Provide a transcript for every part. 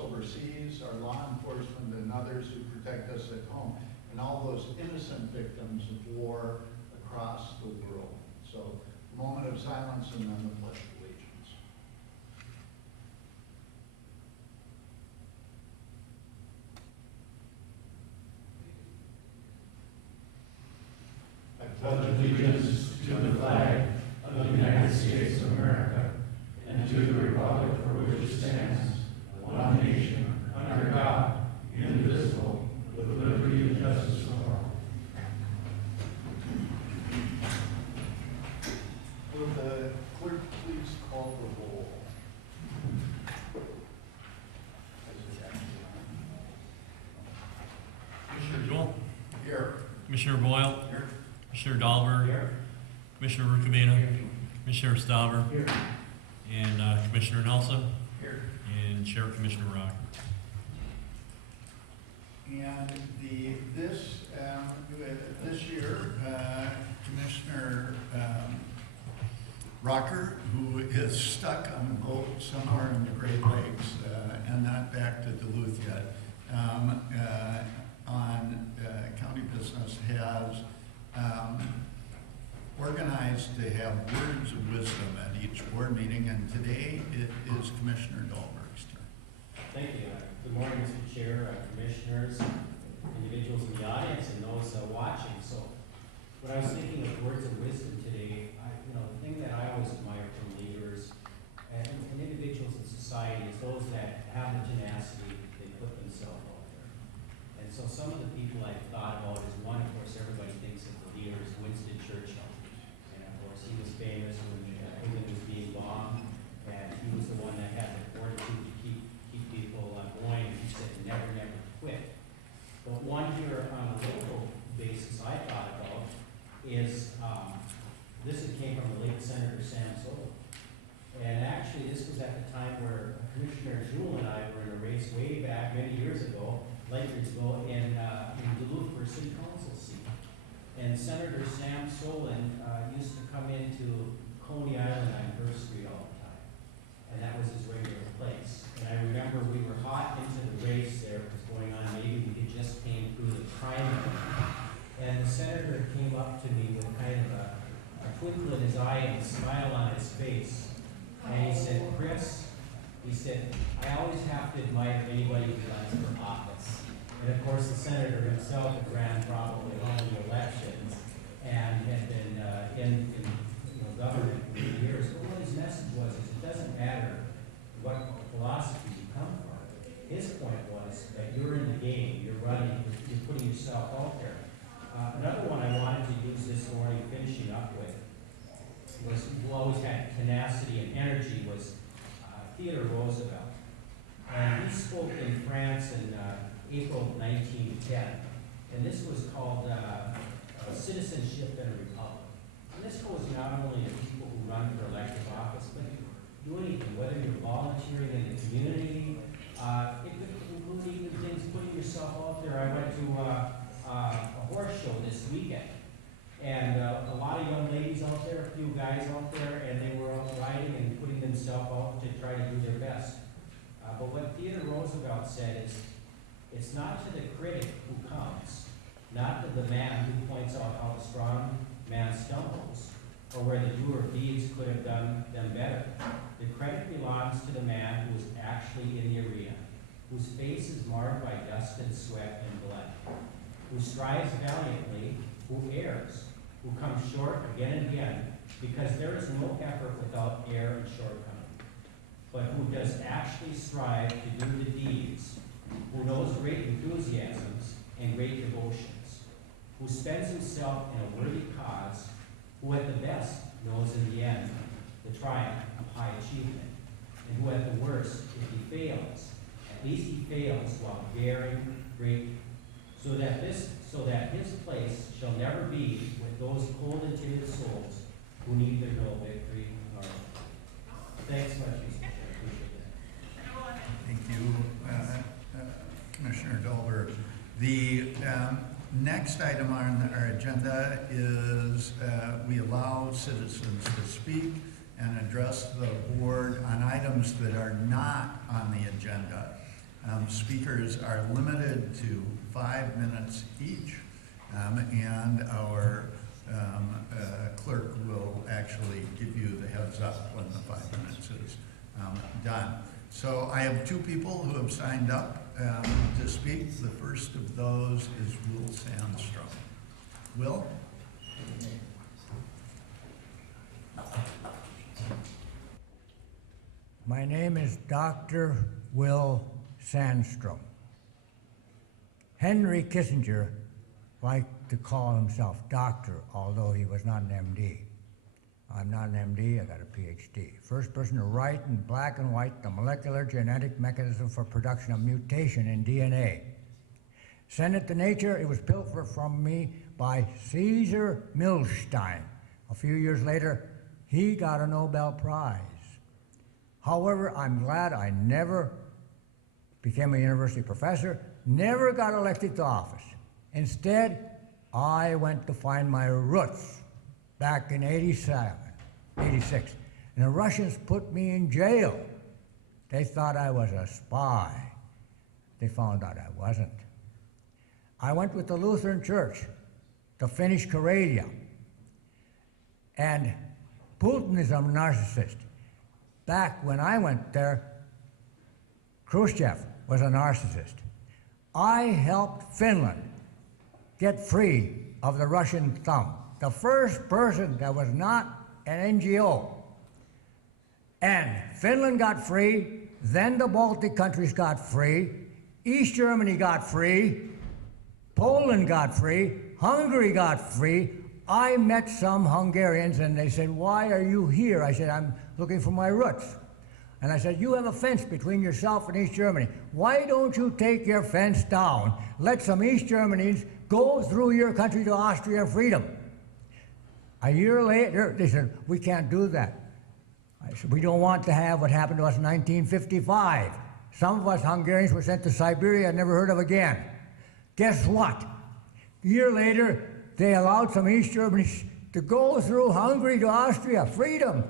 overseas, our law enforcement and others who protect us at home, and all those innocent victims of war across the world. So, a moment of silence and then the Pledge of Allegiance. I pledge allegiance to the flag of the United States of America and to the republic for which it stands, one nation, under God, indivisible, with liberty and justice for all. Will the clerk please call the roll? Commissioner Jewell, Here. Commissioner Boyle, Here. Commissioner Dahlberg, Here. Commissioner Rukavina, Commissioner Stauber, Here. and Commissioner Nelson, Here. and Sheriff Commissioner Rock. And this year, Commissioner Rocker, who is stuck on a boat somewhere in the Great Lakes and not back to Duluth yet, on county business, has organized to have words of wisdom at each board meeting, and today it is Commissioner Dahlberg's turn. Thank you. Good morning, Mr. Chair, commissioners, individuals in the audience, and those watching. So, when I was thinking of words of wisdom today, the thing that I always admire from leaders and individuals in society is those that have the tenacity, they put themselves out there. And so, some of the people I've thought about is one, of course, everybody thinks of the leader as Winston Churchill. And of course, he was famous when England was being bombed, and he was the one that had the fortitude to keep people going. He said, never, never quit. But one here on a local basis I thought about is, this came from the late Senator Sam Sullivan. And actually, this was at the time where Commissioner Jewell and I were in a race way back many years ago, light years ago, in Duluth for city council seat. And Senator Sam Sullivan used to come into Coney Island on First Street all the time. And that was his regular place. And I remember we were hot into the race there. It was going on. Maybe we had just came through the primary. And the senator came up to me with kind of a twinkle in his eye and a smile on his face. And he said, Chris, he said, I always have to admire anybody who runs for office. And of course, the senator himself had ran probably all the elections and had been in government for years. But what his message was is it doesn't matter what philosophy you come from. His point was that you're in the game, you're running, you're putting yourself out there. Another one I wanted to use this morning, finishing up with, was who always had tenacity and energy, was Theodore Roosevelt. And he spoke in France in April 1910. And this was called Citizenship in a Republic. And this goes not only to people who run for elective office, but do anything, whether you're volunteering in the community, it could include even things putting yourself out there. I went to a horse show this weekend, and a lot of young ladies out there, a few guys out there, and they were out riding and putting themselves out to try to do their best. But what Theodore Roosevelt said is, it's not to the critic who comes, not to the man who points out how the strong man stumbles, or where the doer of deeds could have done them better. The credit belongs to the man who is actually in the arena, whose face is marred by dust and sweat and blood, who strives valiantly, who errs, who comes short again and again, because there is no effort without error and shortcoming, but who does actually strive to do the deeds, who knows great enthusiasms and great devotions, who spends himself in a worthy cause, who at the best knows in the end the triumph of high achievement, and who at the worst, if he fails, at least he fails while bearing great, so that his place shall never be with those cold and timid souls who need their no victory nor thanks much, Mr. Chair. I appreciate that. Thank you, Commissioner Dahlberg. The next item on our agenda is we allow citizens to speak and address the board on items that are not on the agenda. Speakers are limited to 5 minutes each, and our clerk will actually give you the heads up when the 5 minutes is done. So I have 2 people who have signed up to speak. The first of those is Will Sandstrom. Will? My name is Dr. Will Sandstrom. Henry Kissinger liked to call himself doctor, although he was not an MD. I'm not an MD, I got a PhD. First person to write in black and white the molecular genetic mechanism for production of mutation in DNA. Sent it to Nature, it was pilfered from me by Caesar Milstein. A few years later, he got a Nobel Prize. However, I'm glad I never became a university professor, never got elected to office. Instead, I went to find my roots back in 86, and the Russians put me in jail. They thought I was a spy. They found out I wasn't. I went with the Lutheran Church to finish Karelia. And Putin is a narcissist. Back when I went there, Khrushchev was a narcissist. I helped Finland get free of the Russian thumb. The first person that was not an NGO. And Finland got free, then the Baltic countries got free, East Germany got free, Poland got free, Hungary got free. I met some Hungarians and they said, "Why are you here?" I said, "I'm looking for my roots." And I said, "You have a fence between yourself and East Germany. Why don't you take your fence down? Let some East Germans go through your country to Austria freedom." A year later, they said, "We can't do that." I said, "We don't want to have what happened to us in 1955. Some of us Hungarians were sent to Siberia and never heard of again." Guess what? A year later, they allowed some East Germans to go through Hungary to Austria, freedom.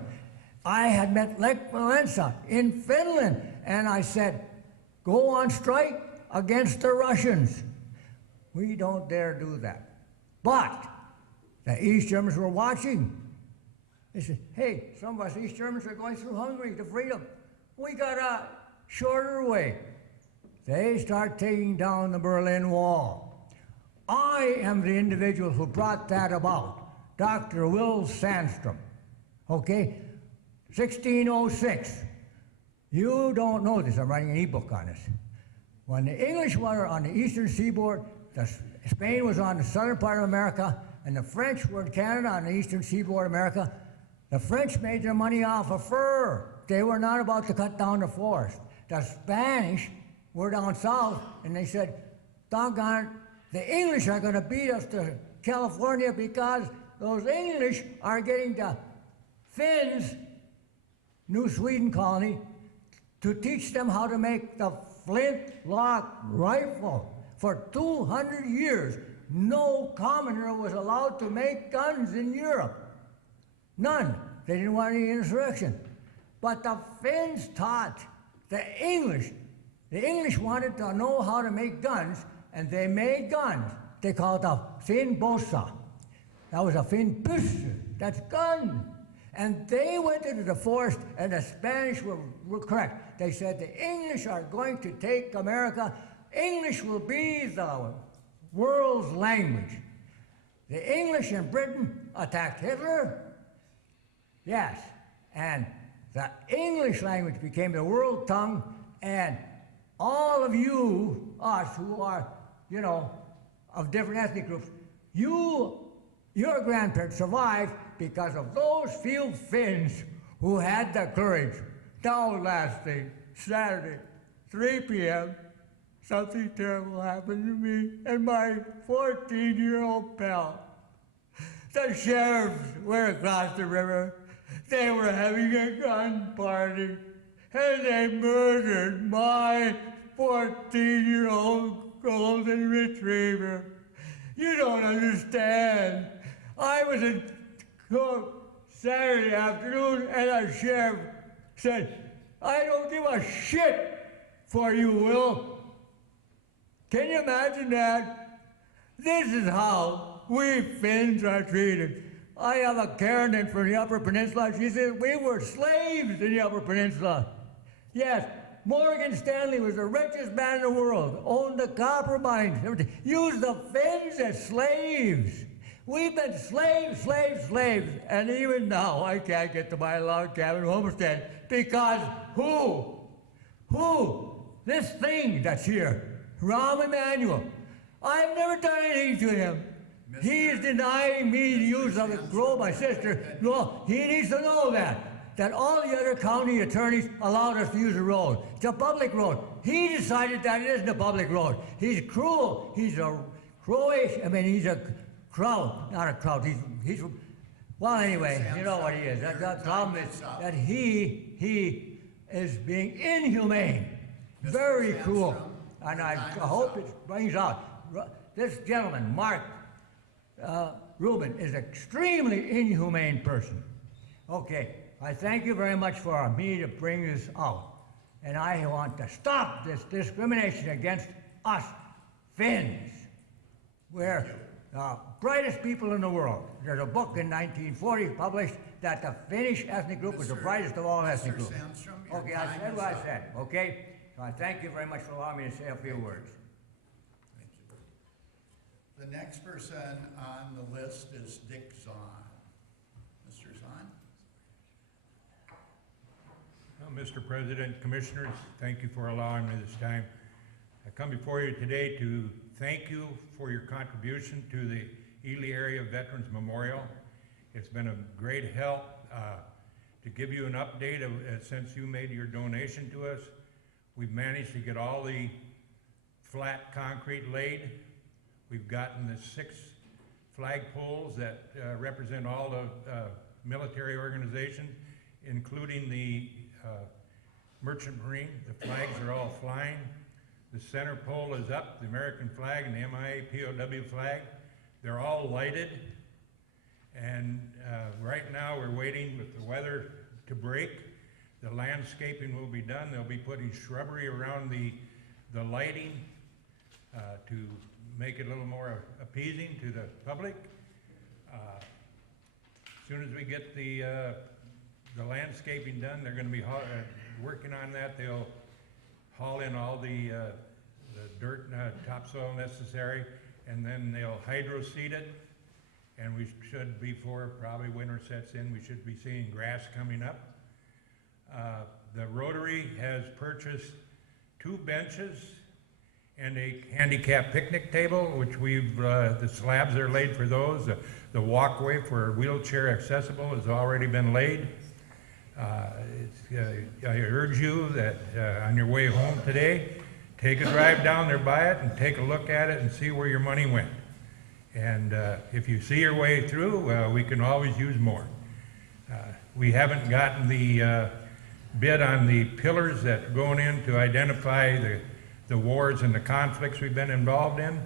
I had met Lech Walesa in Finland, and I said, "Go on strike against the Russians." We don't dare do that. But the East Germans were watching. They said, "Hey, some of us East Germans are going through Hungary to freedom. We got a shorter way." They start taking down the Berlin Wall. I am the individual who brought that about, Dr. Will Sandstrom. Okay? 1606. You don't know this. I'm writing an e-book on this. When the English were on the eastern seaboard, Spain was on the southern part of America, and the French were in Canada on the eastern seaboard of America. The French made their money off of fur. They were not about to cut down the forest. The Spanish were down south, and they said, "Doggone it, the English are going to beat us to California because those English are getting the Finns, New Sweden colony, to teach them how to make the flintlock rifle." For 200 years, no commoner was allowed to make guns in Europe. None. They didn't want any insurrection. But the Finns taught the English. The English wanted to know how to make guns, and they made guns. They called it a Finnbössa. That was a Finnpüsse. That's gun. And they went into the forest, and the Spanish were correct. They said the English are going to take America. English will be the world's language. The English in Britain attacked Hitler. Yes. And the English language became the world tongue, and all of you, us who are, of different ethnic groups, your grandparents survived because of those few Finns who had the courage. Now, last thing, Saturday, 3 p.m., something terrible happened to me and my 14-year-old pal. The sheriffs were across the river. They were having a gun party, and they murdered my 14-year-old golden retriever. You don't understand. I was in court Saturday afternoon, and a sheriff said, "I don't give a shit for you will. Can you imagine that? This is how we Finns are treated. I have a Karen from the Upper Peninsula. She says we were slaves in the Upper Peninsula. Yes, Morgan Stanley was the richest man in the world, owned the copper mines, everything. Used the Finns as slaves. We've been slaves, and even now I can't get to my log cabin homestead because who? This thing that's here, Rahm Emanuel. I've never done anything to him. He is denying me the use of the road, my sister. No, he needs to know that all the other county attorneys allowed us to use the road. It's a public road. He decided that it isn't a public road. He's cruel. He's a Croatian. He's a crowd, not a crowd. He's well, anyway, you know what he is. The problem is that he is being inhumane, very cruel, and I hope it brings out. This gentleman, Mark Rubin, is an extremely inhumane person. Okay, I thank you very much for me to bring this out, and I want to stop this discrimination against us Finns. We're the brightest people in the world. There's a book in 1940 published that the Finnish ethnic group was the brightest of all ethnic groups. Okay, I said what I said, okay? So I thank you very much for allowing me to say a few words. Thank you. The next person on the list is Dick Zahn. Mr. Zahn? Well, Mr. President, Commissioners, thank you for allowing me this time. I come before you today to thank you for your contribution to the Ely Area Veterans Memorial. It's been a great help to give you an update since you made your donation to us. We've managed to get all the flat concrete laid. We've gotten the 6 flagpoles that represent all the military organizations, including the Merchant Marine. The flags are all flying. The center pole is up, the American flag and the MIA POW flag. They're all lighted. And right now we're waiting with the weather to break. The landscaping will be done. They'll be putting shrubbery around the lighting to make it a little more appeasing to the public. As soon as we get the landscaping done, they're going to be working on that. They'll haul in all the dirt and topsoil necessary, and then they'll hydro seed it. And we should, before probably winter sets in, we should be seeing grass coming up. The Rotary has purchased 2 benches and a handicap picnic table, which the slabs are laid for those. The walkway for wheelchair accessible has already been laid. I urge you that on your way home today, take a drive down there by it and take a look at it and see where your money went. And if you see your way through, we can always use more. We haven't gotten the bid on the pillars that are going in to identify the wars and the conflicts we've been involved in.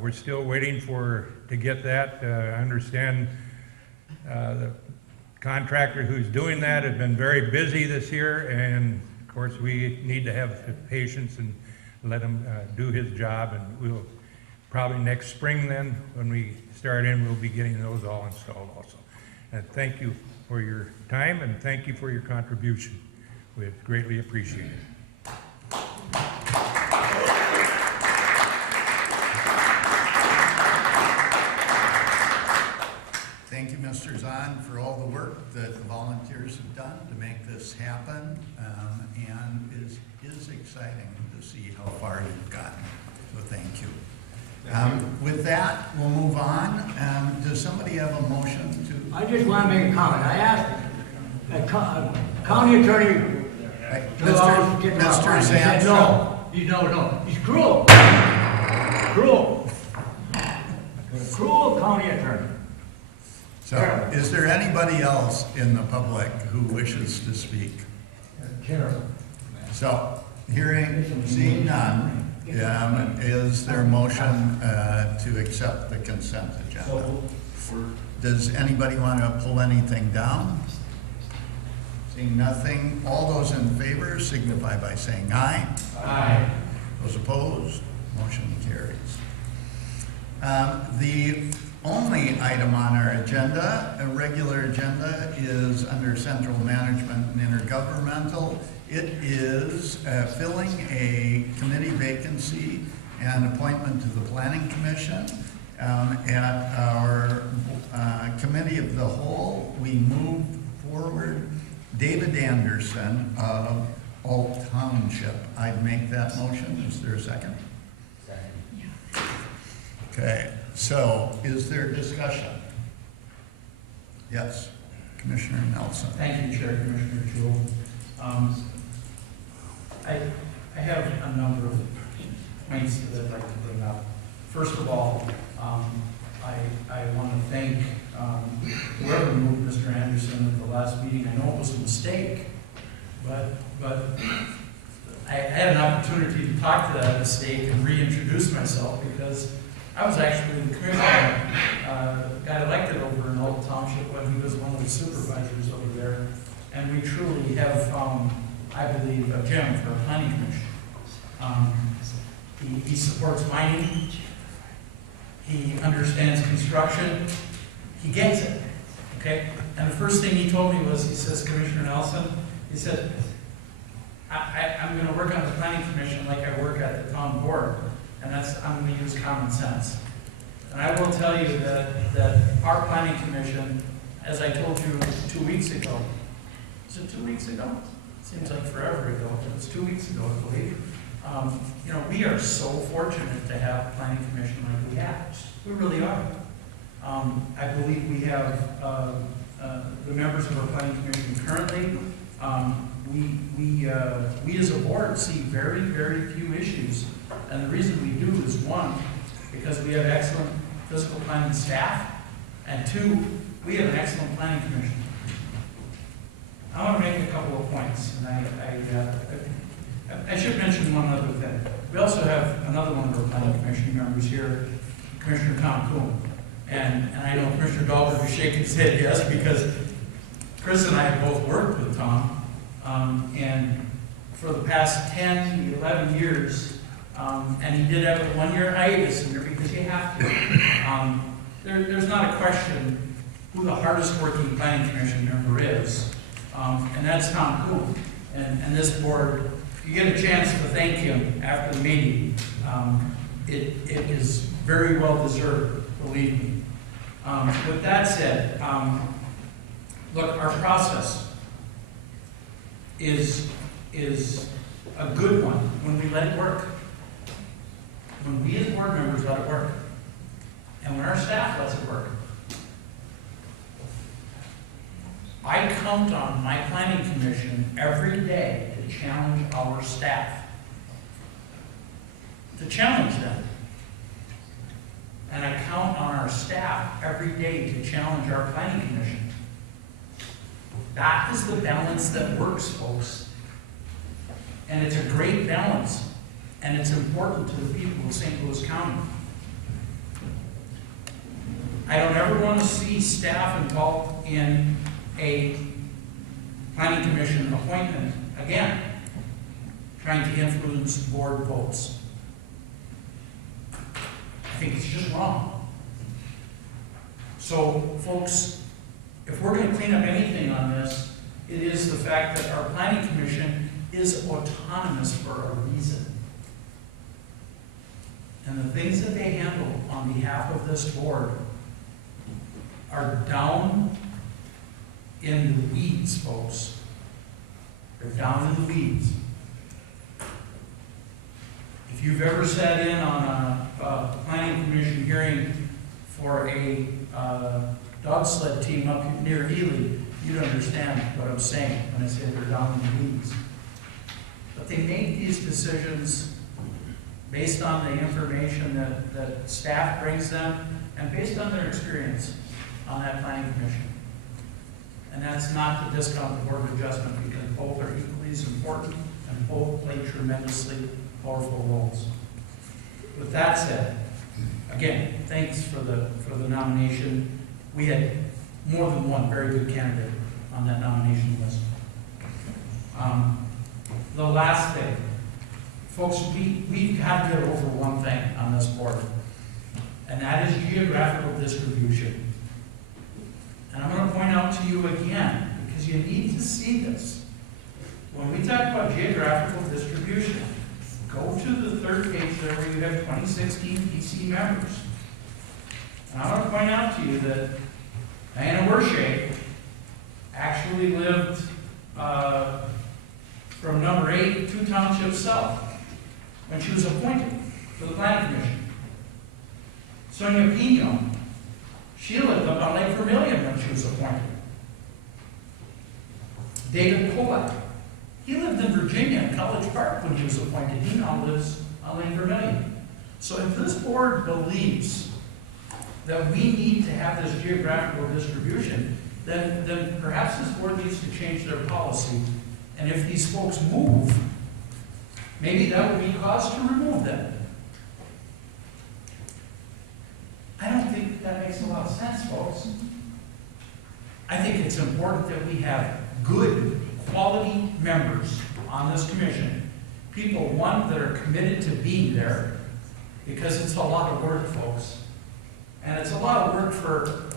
We're still waiting to get that. I understand the contractor who's doing that has been very busy this year, and of course we need to have patience and let him do his job, and we'll probably next spring then, when we start in, we'll be getting those all installed also. And thank you for your time, and thank you for your contribution. We greatly appreciate it. Thank you, Mr. Zahn, for all the work that the volunteers have done to make this happen, and it is exciting to see how far you've gotten. So thank you. With that, we'll move on. Does somebody have a motion to? I just want to make a comment. I asked a county attorney Mr. He said no. He's cruel. Cruel county attorney. So, is there anybody else in the public who wishes to speak? So, seeing none, is there a motion to accept the consent agenda? Does anybody want to pull anything down? Seeing nothing, all those in favor signify by saying aye. Aye. Those opposed, motion carries. The only item on our agenda, a regular agenda, is under central management and intergovernmental. It is filling a committee vacancy and appointment to the Planning Commission. At our committee of the whole, we moved forward David Anderson of Alt Township. I'd make that motion. Is there a second? Second. Okay, so is there discussion? Yes, Commissioner Nelson. Thank you, Chair, Commissioner Jewell. I have a number of points that I'd like to bring up. First of all, I want to thank whoever moved Mr. Anderson at the last meeting. I know it was a mistake, but I had an opportunity to talk to that mistake and reintroduce myself because I was actually the commissioner, got elected over in Old Township when he was one of the supervisors over there. And we truly have found, I believe, a gem for a planning commission. He supports mining. He understands construction. He gets it, okay? And the first thing he told me was, he says, Commissioner Nelson, he said, I'm gonna work on the planning commission like I work at the town board, and I'm gonna use common sense. And I will tell you that our planning commission, as I told you 2 weeks ago, is it 2 weeks ago? Seems like forever ago, but it's 2 weeks ago, I believe. You know, we are so fortunate to have a planning commission like we have. We really are. I believe we have the members of our planning commission currently. We as a board see very, very few issues. And the reason we do is, one, because we have excellent fiscal planning staff, and two, we have an excellent planning commission. I want to make a couple of points, and I should mention one other thing. We also have another one of our planning commission members here, Commissioner Tom Kuhn. And I know Commissioner Dahlberg is shaking his head yes, because Chris and I have both worked with Tom. And for the past 10, 11 years, and he did have a 1-year hiatus in there because you have to. There's not a question who the hardest working planning commission member is, and that's Tom Kuhn. And this board, if you get a chance to thank him after the meeting, it is very well deserved, believe me. With that said, look, our process is a good one when we let it work. When we as board members let it work. And when our staff lets it work. I count on my planning commission every day to challenge our staff. To challenge them. And I count on our staff every day to challenge our planning commission. That is the balance that works, folks. And it's a great balance. And it's important to the people of St. Louis County. I don't ever want to see staff involved in a planning commission appointment, again, trying to influence board votes. I think it's just wrong. So, folks, if we're going to clean up anything on this, it is the fact that our planning commission is autonomous for a reason. And the things that they handle on behalf of this board are down in the weeds, folks. They're down in the weeds. If you've ever sat in on a planning commission hearing for a dog sled team up near Ely, you'd understand what I'm saying when I say they're down in the weeds. But they make these decisions based on the information that staff brings them and based on their experience on that planning commission. And that's not to discount the Board of Adjustment, because both are equally as important and both play tremendously powerful roles. With that said, again, thanks for the nomination. We had more than one very good candidate on that nomination list. Folks, we've got to get over one thing on this board, and that is geographical distribution. And I'm going to point out to you again, because you need to see this. When we talk about geographical distribution, go to the third page there where you have 2016 PC members. And I want to point out to you that Diana Wershay actually lived from number 8, 2 townships south, when she was appointed to the Planning Commission. Sonia Pino, she lived up on Lake Vermilion when she was appointed. David Polak, he lived in Virginia, in College Park, when he was appointed. He now lives on Lake Vermilion. So if this board believes that we need to have this geographical distribution, then perhaps this board needs to change their policy. And if these folks move, maybe that would be cause to remove them. I don't think that makes a lot of sense, folks. I think it's important that we have good, quality members on this commission. People, one, that are committed to being there, because it's a lot of work, folks. And it's a lot of work for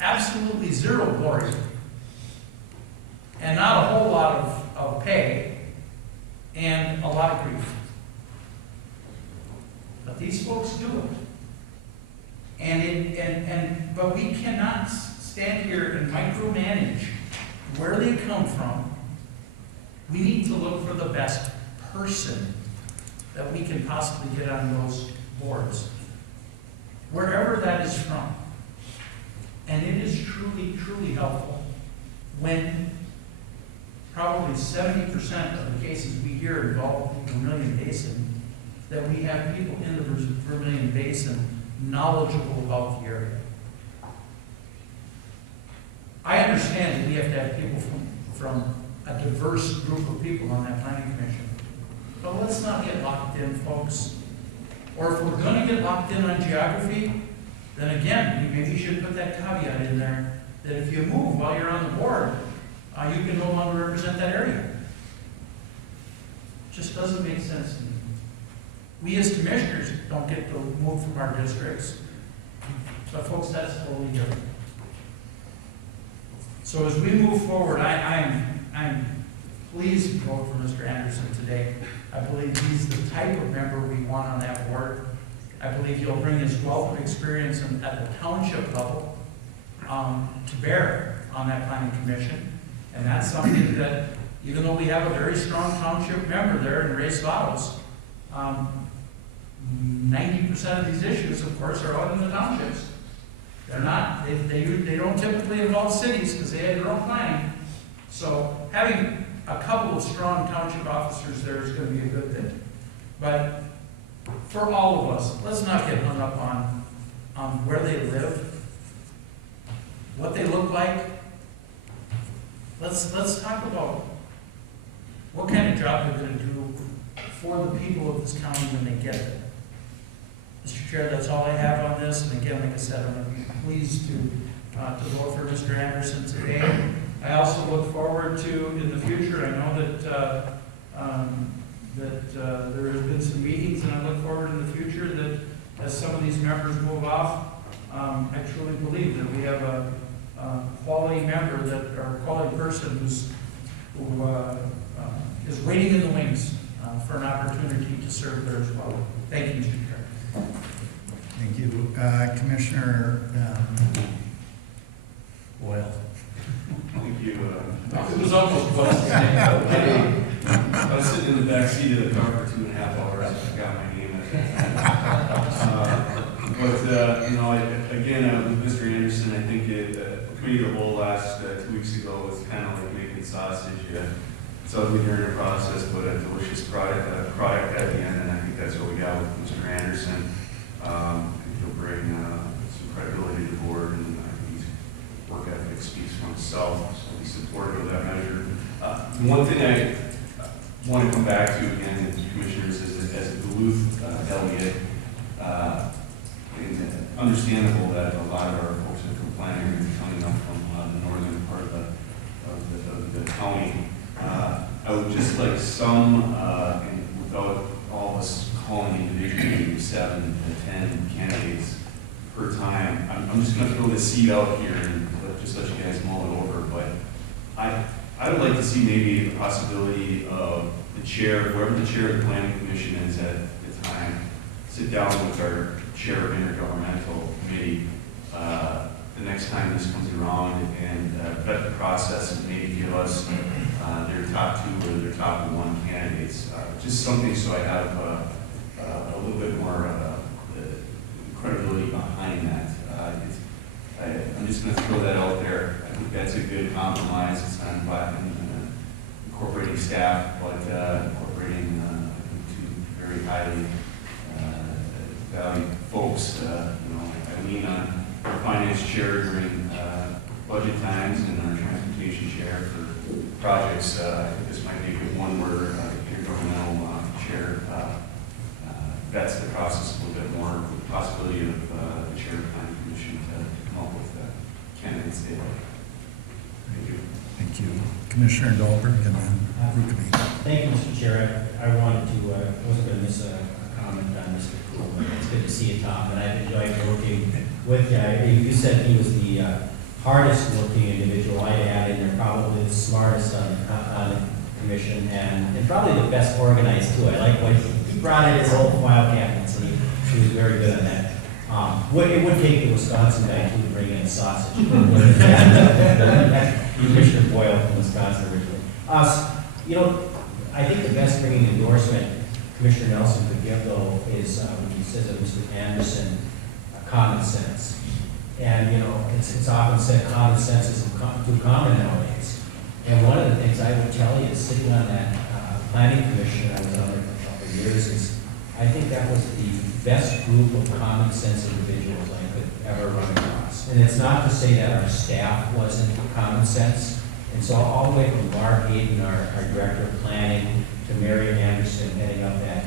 absolutely zero glory. And not a whole lot of pay, and a lot of grief. But these folks do it. But we cannot stand here and micromanage where they come from. We need to look for the best person that we can possibly get on those boards, wherever that is from. And it is truly, truly helpful when probably 70% of the cases we hear involve the Vermilion Basin, that we have people in the Vermilion Basin knowledgeable about the area. I understand that we have to have people from a diverse group of people on that planning commission. But let's not get locked in, folks. Or if we're going to get locked in on geography, then again, we maybe should put that caveat in there that if you move while you're on the board, you can no longer represent that area. It just doesn't make sense to me. We as commissioners don't get to move from our districts. But folks, that's totally different. So as we move forward, I'm pleased to vote for Mr. Anderson today. I believe he's the type of member we want on that board. I believe he'll bring his wealth of experience at the township level to bear on that planning commission. And that's something that, even though we have a very strong township member there in Ray Svatos, 90% of these issues, of course, are out in the townships. They're not, they don't typically involve cities because they have their own planning. So having a couple of strong township officers there is going to be a good thing. But for all of us, let's not get hung up on where they live, what they look like. Let's talk about what kind of job they're going to do for the people of this county when they get there. Mr. Chair, that's all I have on this. And again, like I said, I'm going to be pleased to vote for Mr. Anderson today. I also look forward to, in the future, I know that there have been some meetings, and I look forward in the future that as some of these members move off, I truly believe that we have a quality member or a quality person who is waiting in the wings for an opportunity to serve there as well. Thank you, Mr. Chair. Thank you. Commissioner Boyle. Thank you. It was almost close. I was sitting in the back seat of the car for 2.5 hours. I forgot my name. Again, with Mr. Anderson, I think the committee of the whole last 2 weeks ago was kind of like making sausage. It's ugly during the process, but a delicious product at the end, and I think that's what we got with Mr. Anderson. He'll bring some credibility to the board, and I think his work ethic speaks for himself, so we supportive of that measure. One thing I want to come back to again, commissioners, is as a Duluth delegate, and understandable that a lot of our folks are complaining and coming up from the northern part of the county. I would just like some, and without all us calling individually 7 to 10 candidates per time. I'm just gonna throw the seed out here and just let you guys mull it over, but I would like to see maybe the possibility of the chair, whoever the chair of the planning commission is at the time, sit down with our chair of intergovernmental committee the next time this comes around and vet the process and maybe give us their top 2 or their top 1 candidates. Just something so I have a little bit more credibility behind that. I'm just going to throw that out there. I think that's a good compromise. It's not incorporating staff, but incorporating two very highly valued folks. I lean on our finance chair during budget times and our transportation chair for projects. I think this might be a good one where intergovernmental chair vets the process a little bit more with the possibility of the chair of the planning commission to come up with candidates they like. Thank you. Thank you. Commissioner Dahlberg and then Rukabee. Thank you, Mr. Chair. I wanted to, I wasn't going to miss a comment on Mr. Cool, but it's good to see you, Tom, and I've enjoyed working with you. You said he was the hardest working individual I had, and you're probably the smartest on the commission, and probably the best organized too. I like what he brought in his whole file cabinets, and he was very good at that. It would take the Wisconsin guy too to bring in a sausage. Commissioner Boyle from Wisconsin originally. I think the best ringing endorsement Commissioner Nelson could give though is when he says of Mr. Anderson, common sense. And it's often said common sense is too common nowadays. And one of the things I would tell you is sitting on that planning commission I was on there for a couple of years is I think that was the best group of common sense individuals I could ever run across. And it's not to say that our staff wasn't common sense. And so all the way from Barb Hayden, our director of planning, to Mary Anderson heading up that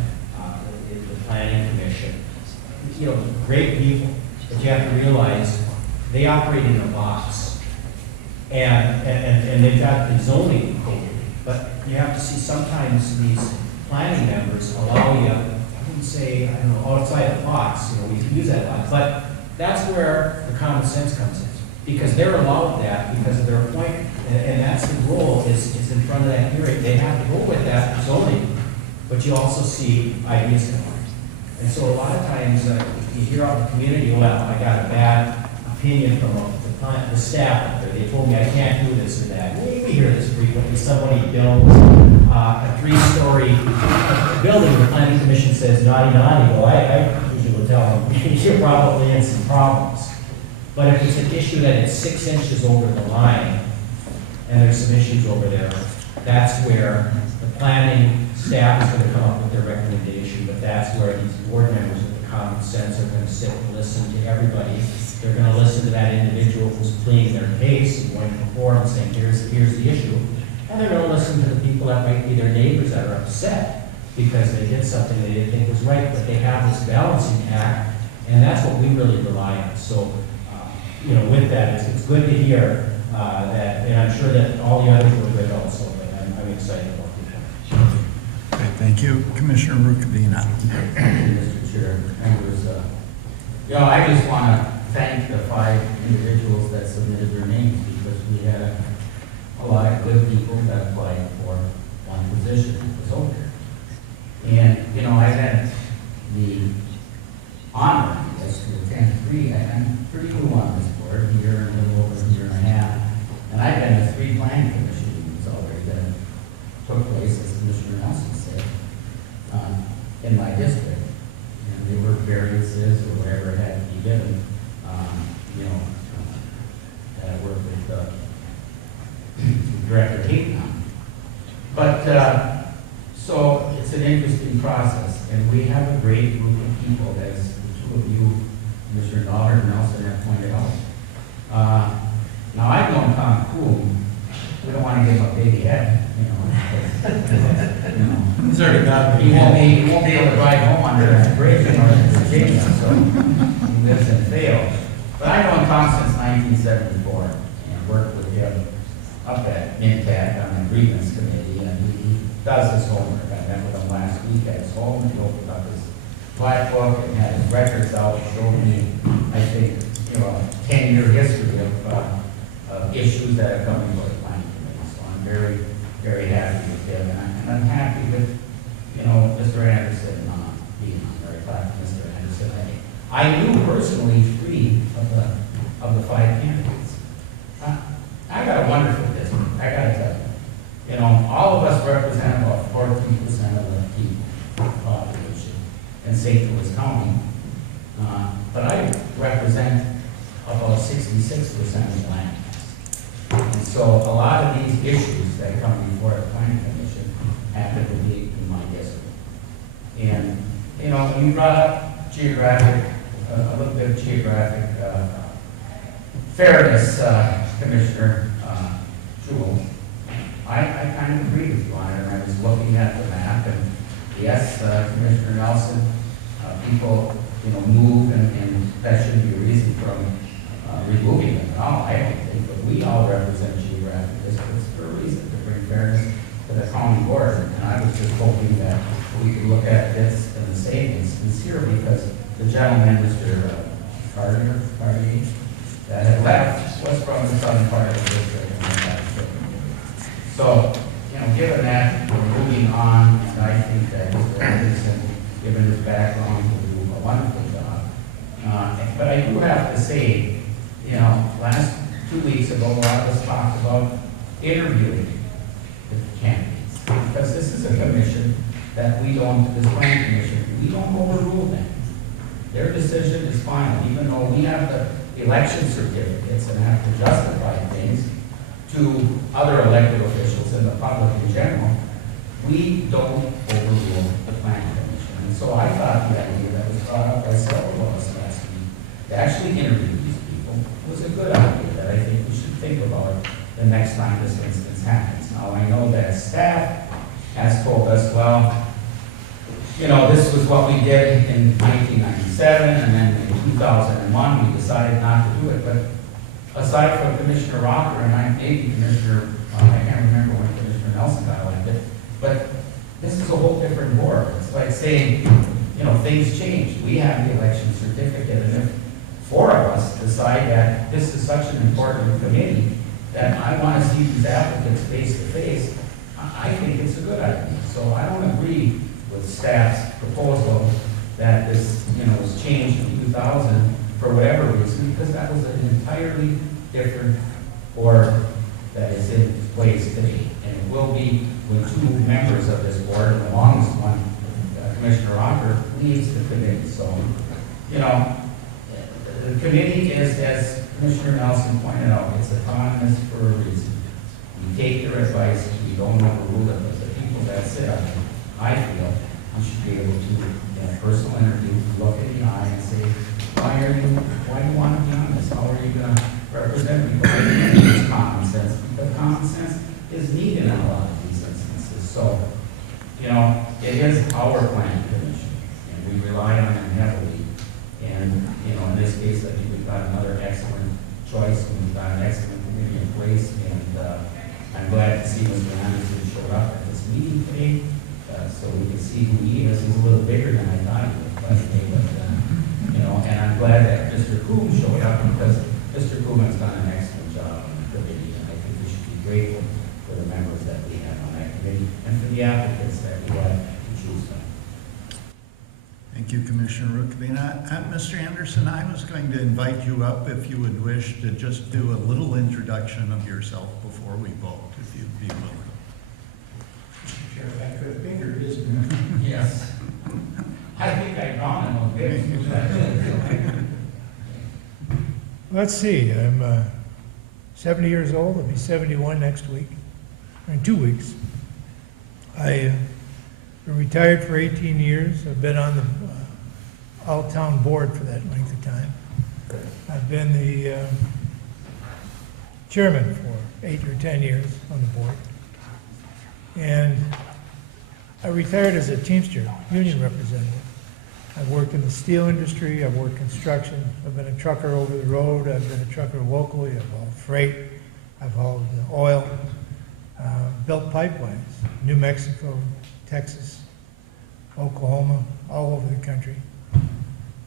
the planning commission. Great people, but you have to realize they operate in a box. And they've got the zoning code. But you have to see sometimes these planning members allow you, I wouldn't say, outside the box, we use that a lot, but that's where the common sense comes in. Because they're allowed that because of their appointment. And that's the role is in front of that hearing. They have to go with that zoning, but you also see ideas come up. And so a lot of times you hear out in the community, well, I got a bad opinion from the staff up there. They told me I can't do this or that. We hear this frequently. Somebody builds a 3-story building. The planning commission says, naughty, naughty. Well, I usually will tell them, you're probably in some problems. But if it's an issue that it's 6 inches over the line, and there's some issues over there, that's where the planning staff is going to come up with their recommendation, but that's where these board members with the common sense are going to sit and listen to everybody. They're going to listen to that individual who's pleading their case and going before and saying, here's the issue. And they're going to listen to the people that might be their neighbors that are upset because they did something they didn't think was right, but they have this balancing act, and that's what we really rely on. So, with that, it's good to hear that, and I'm sure that all the others were good also, but I'm excited about it. Okay, thank you. Commissioner Rukabee. Mr. Chair, members, I just want to thank the 5 individuals that submitted their names because we had a lot of good people that applied for one position that was open. And, I've had the honor as to attend 3, and I'm pretty new on this board, a little over a year and a half. And I've been to 3 planning commission meetings already that took place, as Commissioner Nelson said, in my district. And they were variances or whatever had to be given, that I worked with Director Hayden on. But, so it's an interesting process, and we have a great group of people, as the 2 of you, Commissioner Dahlberg and Nelson, have pointed out. Now, I've known Tom Cool. We don't want to give him a big head, He's already got He won't be able to ride home under that bridge in Northern Virginia, so he lives in Vail. But I've known Tom since 1974 and worked with him up at MinTech on the grievance committee, and does his homework. I met with him last week at his home, he opened up his black book and had his records out, showed me, I think, you know, a 10-year history of issues that have come before the planning committee. So I'm very, very happy with him, and I'm happy with, you know, Mr. Anderson being on there. I talked to Mr. Anderson. I knew personally 3 of the 5 candidates. I got a wonderful district, I gotta tell you. You know, all of us represent about 14% of the people population in St. Louis County. But I represent about 66% of the land. And so a lot of these issues that come before the planning commission happen to be in my district. And, you know, when you brought up geographic, a little bit of geographic fairness, Commissioner Jewell, I kind of agree with you on it. And I was looking at the map, and yes, Commissioner Nelson, people, you know, move, and that shouldn't be a reason from removing them. No, I don't think, but we all represent geographic districts for a reason, to bring fairness to the county board. And I was just hoping that we could look at this in the same instance here, because the gentleman, Mr. Carter, that had left was from the southern part of the district. So, you know, given that, we're moving on, and I think that Mr. Anderson, given his background, will do a wonderful job. But I do have to say, you know, last 2 weeks ago, a lot of us talked about interviewing the candidates, because this is a commission that we don't, this planning commission, we don't overrule them. Their decision is final, even though we have the election certificates and have to justify things to other elected officials and the public in general. We don't overrule the planning commission. And so I thought the idea that was brought up by several of us last week to actually interview these people was a good idea that I think we should think about the next time this instance happens. Now, I know that staff has told us, well, you know, this was what we did in 1997, and then in 2001 we decided not to do it. But aside from Commissioner Rocker, and maybe Commissioner, I can't remember when Commissioner Nelson got elected, but this is a whole different board. It's like saying, you know, things change. We have the election certificate, and if 4 of us decide that this is such an important committee that I want to see these applicants face to face, I think it's a good idea. So I don't agree with staff's proposal that this, you know, was changed in 2000 for whatever reason, because that was an entirely different board that is in place today. And it will be when 2 members of this board, and the longest one, Commissioner Rocker, leads the committee. So, you know, the committee is, as Commissioner Nelson pointed out, it's autonomous for a reason. We take their advice, we don't overrule it, but the people that sit on it, I feel, you should be able to, in a personal interview, look in the eye and say, why do you want to be on this? How are you going to represent people? It's common sense, but common sense is needed in a lot of these instances. So, you know, it is our planning commission, and we rely on them heavily. And, you know, in this case, I think we've got another excellent choice, and we've got an excellent committee in place, and I'm glad to see Mr. Anderson showed up at this meeting today, so we can see who he is. He's a little bigger than I thought he was, by the way, but, you know, and I'm glad that Mr. Coom showed up, because Mr. Coom has done an excellent job on the committee, and I think we should be grateful for the members that we have on that committee, and for the applicants that we have to choose from. Thank you, Commissioner Rukabina. Mr. Anderson, I was going to invite you up if you would wish to just do a little introduction of yourself before we vote, if you'd be willing. Chair, that could have fingered, isn't it? Yes. I think I drawn him a bit. Let's see, I'm 70 years old. I'll be 71 next week, or in 2 weeks. I retired for 18 years. I've been on the all-town board for that length of time. I've been the chairman for 8 or 10 years on the board. And I retired as a Teamster union representative. I've worked in the steel industry, I've worked construction, I've been a trucker over the road, I've been a trucker locally, I've hauled freight, I've hauled oil, built pipelines, New Mexico, Texas, Oklahoma, all over the country.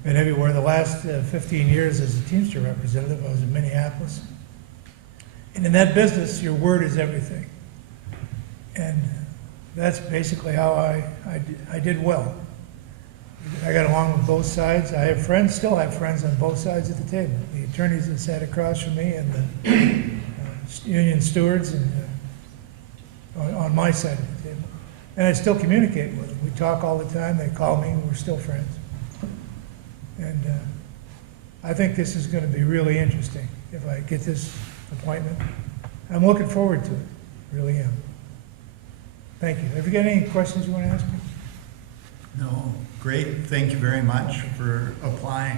Been everywhere. The last 15 years as a Teamster representative, I was in Minneapolis. And in that business, your word is everything. And that's basically how I did well. I got along with both sides. I have friends, still have friends on both sides of the table. The attorneys that sat across from me and the union stewards and on my side of the table. And I still communicate with them. We talk all the time. They call me. We're still friends. And I think this is going to be really interesting if I get this appointment. I'm looking forward to it. Really am. Thank you. Have you got any questions you want to ask me? No, great. Thank you very much for applying.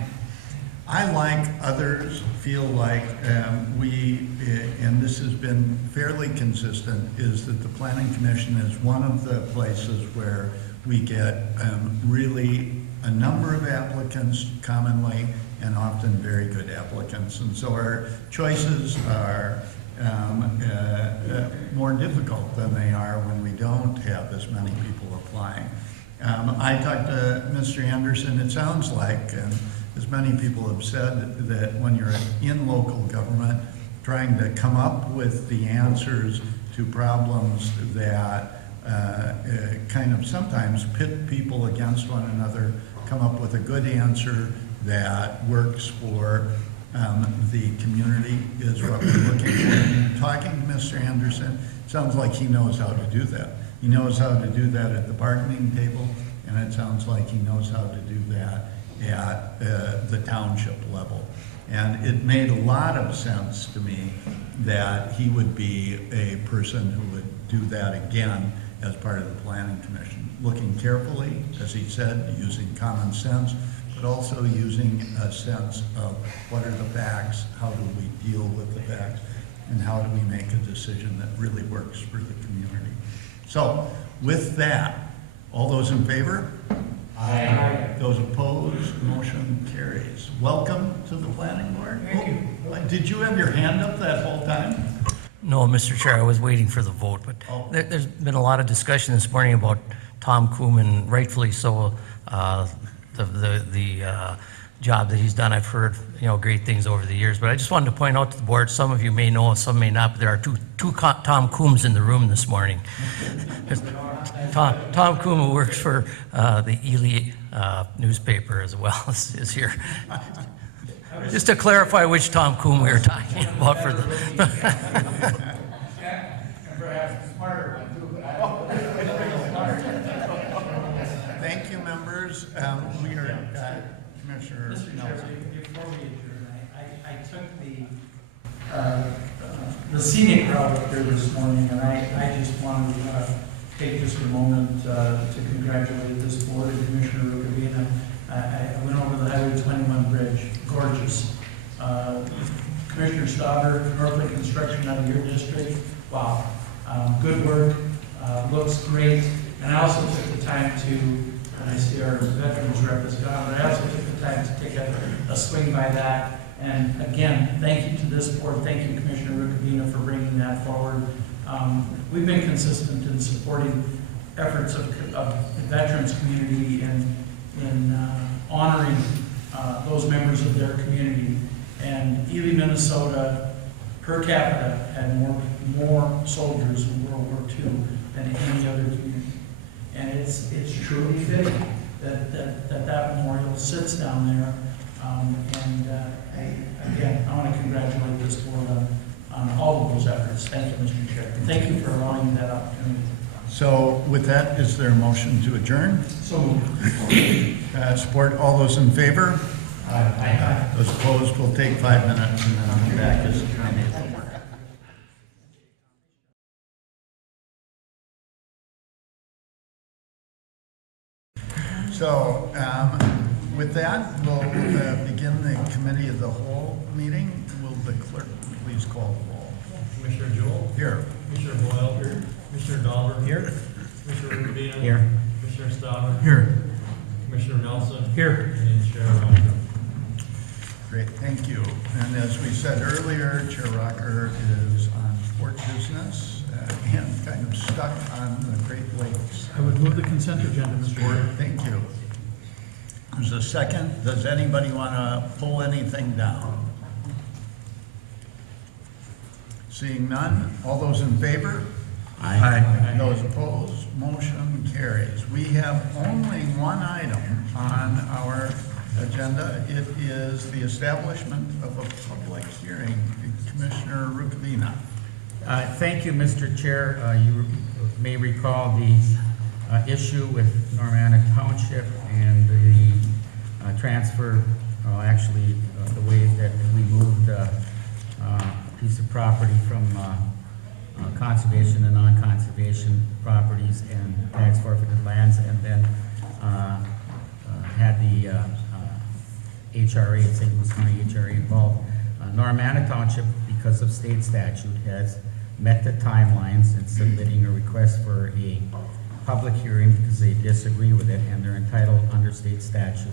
I, like others, feel like and this has been fairly consistent, is that the Planning Commission is one of the places where we get really a number of applicants commonly, and often very good applicants. And so our choices are more difficult than they are when we don't have as many people applying. I talked to Mr. Anderson. It sounds like, and as many people have said, that when you're in local government, trying to come up with the answers to problems that kind of sometimes pit people against one another, come up with a good answer that works for the community is what we're looking for. And talking to Mr. Anderson, it sounds like he knows how to do that. He knows how to do that at the bargaining table, and it sounds like he knows how to do that at the township level. And it made a lot of sense to me that he would be a person who would do that again as part of the Planning Commission, looking carefully, as he said, using common sense, but also using a sense of what are the facts, how do we deal with the facts, and how do we make a decision that really works for the community. So with that, all those in favor? Aye. Those opposed, motion carries. Welcome to the planning board. Thank you. Did you have your hand up that whole time? No, Mr. Chair, I was waiting for the vote, but there's been a lot of discussion this morning about Tom Coombe, and rightfully so, the job that he's done. I've heard, great things over the years, but I just wanted to point out to the board, some of you may know, some may not, but there are two Tom Coombs in the room this morning. Tom Coombe, who works for the Ely newspaper as well, is here. Just to clarify which Tom Coombe we were talking about for the... Thank you, members. We are Commissioner Nelson. Before we adjourn, I took the scenic route up there this morning, and I just wanted to take just a moment to congratulate this board and Commissioner Rukavina. I went over the Highway 21 bridge, gorgeous. Commissioner Stauber, Northland Construction out of your district, wow. Good work, looks great. And I also took the time to, and I see our veterans rep is gone, but I also took the time to take a swing by that. And again, thank you to this board, thank you Commissioner Rukavina for bringing that forward. We've been consistent in supporting efforts of the veterans community in honoring those members of their community. And Ely, Minnesota, per capita, had more soldiers in World War II than any other community. And it's truly fitting that memorial sits down there. I want to congratulate this board on all of those efforts. Thank you, Mr. Chair. Thank you for allowing me that opportunity. So with that, is there a motion to adjourn? So moved. Support. All those in favor? Aye. Those opposed will take 5 minutes, and then I'll be back as committee. So with that, we'll begin the committee of the whole meeting. Will the clerk please call the roll? Commissioner Jewell? Here. Commissioner Boyle? Here. Commissioner Dauber? Here. Commissioner Rubina? Here. Commissioner Stauber? Here. Commissioner Nelson? Here. And Chair Rocker. Great, thank you. And as we said earlier, Chair Rocker is on court business and kind of stuck on the Great Lakes. I would move the consent agenda, Mr. Chair. Thank you. There's a second. Does anybody want to pull anything down? Seeing none, all those in favor? Aye. Those opposed, motion carries. We have only one item on our agenda. It is the establishment of a public hearing. Commissioner Rukavina. Thank you, Mr. Chair. You may recall the issue with Normanna Township and the transfer, the way that we moved a piece of property from conservation and non-conservation properties and tax forfeited lands, and then had the HRA, St. Louis County HRA involved. Normanna Township, because of state statute, has met the timelines in submitting a request for a public hearing because they disagree with it, and they're entitled under state statute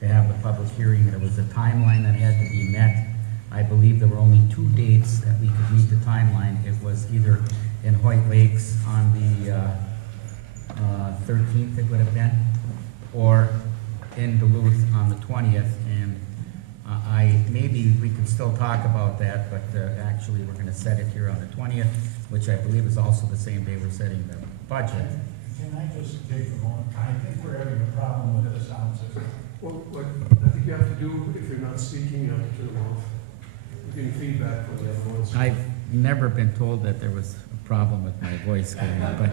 to have the public hearing. There was a timeline that had to be met. I believe there were only 2 dates that we could meet the timeline. It was either in White Lakes on the 13th, it would have been, or in Duluth on the 20th. And maybe we could still talk about that, but actually we're going to set it here on the 20th, which I believe is also the same day we're setting the budget. Can I just take a moment? I think we're having a problem with the sound system. Well, what I think you have to do, if you're not speaking, you have to turn them off. Getting feedback from the other ones. I've never been told that there was a problem with my voice getting up, but.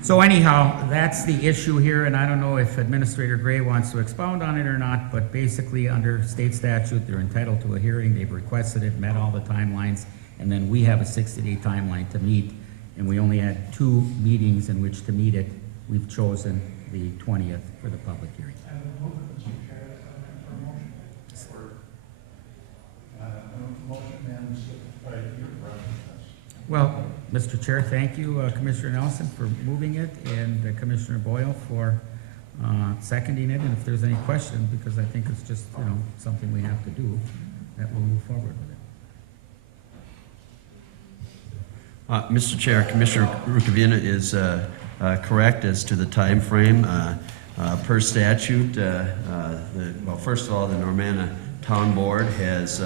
So anyhow, that's the issue here, and I don't know if Administrator Gray wants to expound on it or not, but basically under state statute, they're entitled to a hearing. They've requested it, met all the timelines, and then we have a 60-day timeline to meet, and we only had 2 meetings in which to meet it. We've chosen the 20th for the public hearing. Well, Mr. Chair, thank you, Commissioner Nelson, for moving it, and Commissioner Boyle for seconding it. And if there's any questions, because I think it's just, something we have to do, that we'll move forward with it. Mr. Chair, Commissioner Rukavina is correct as to the time frame. Per statute, first of all, the Normanna Town Board has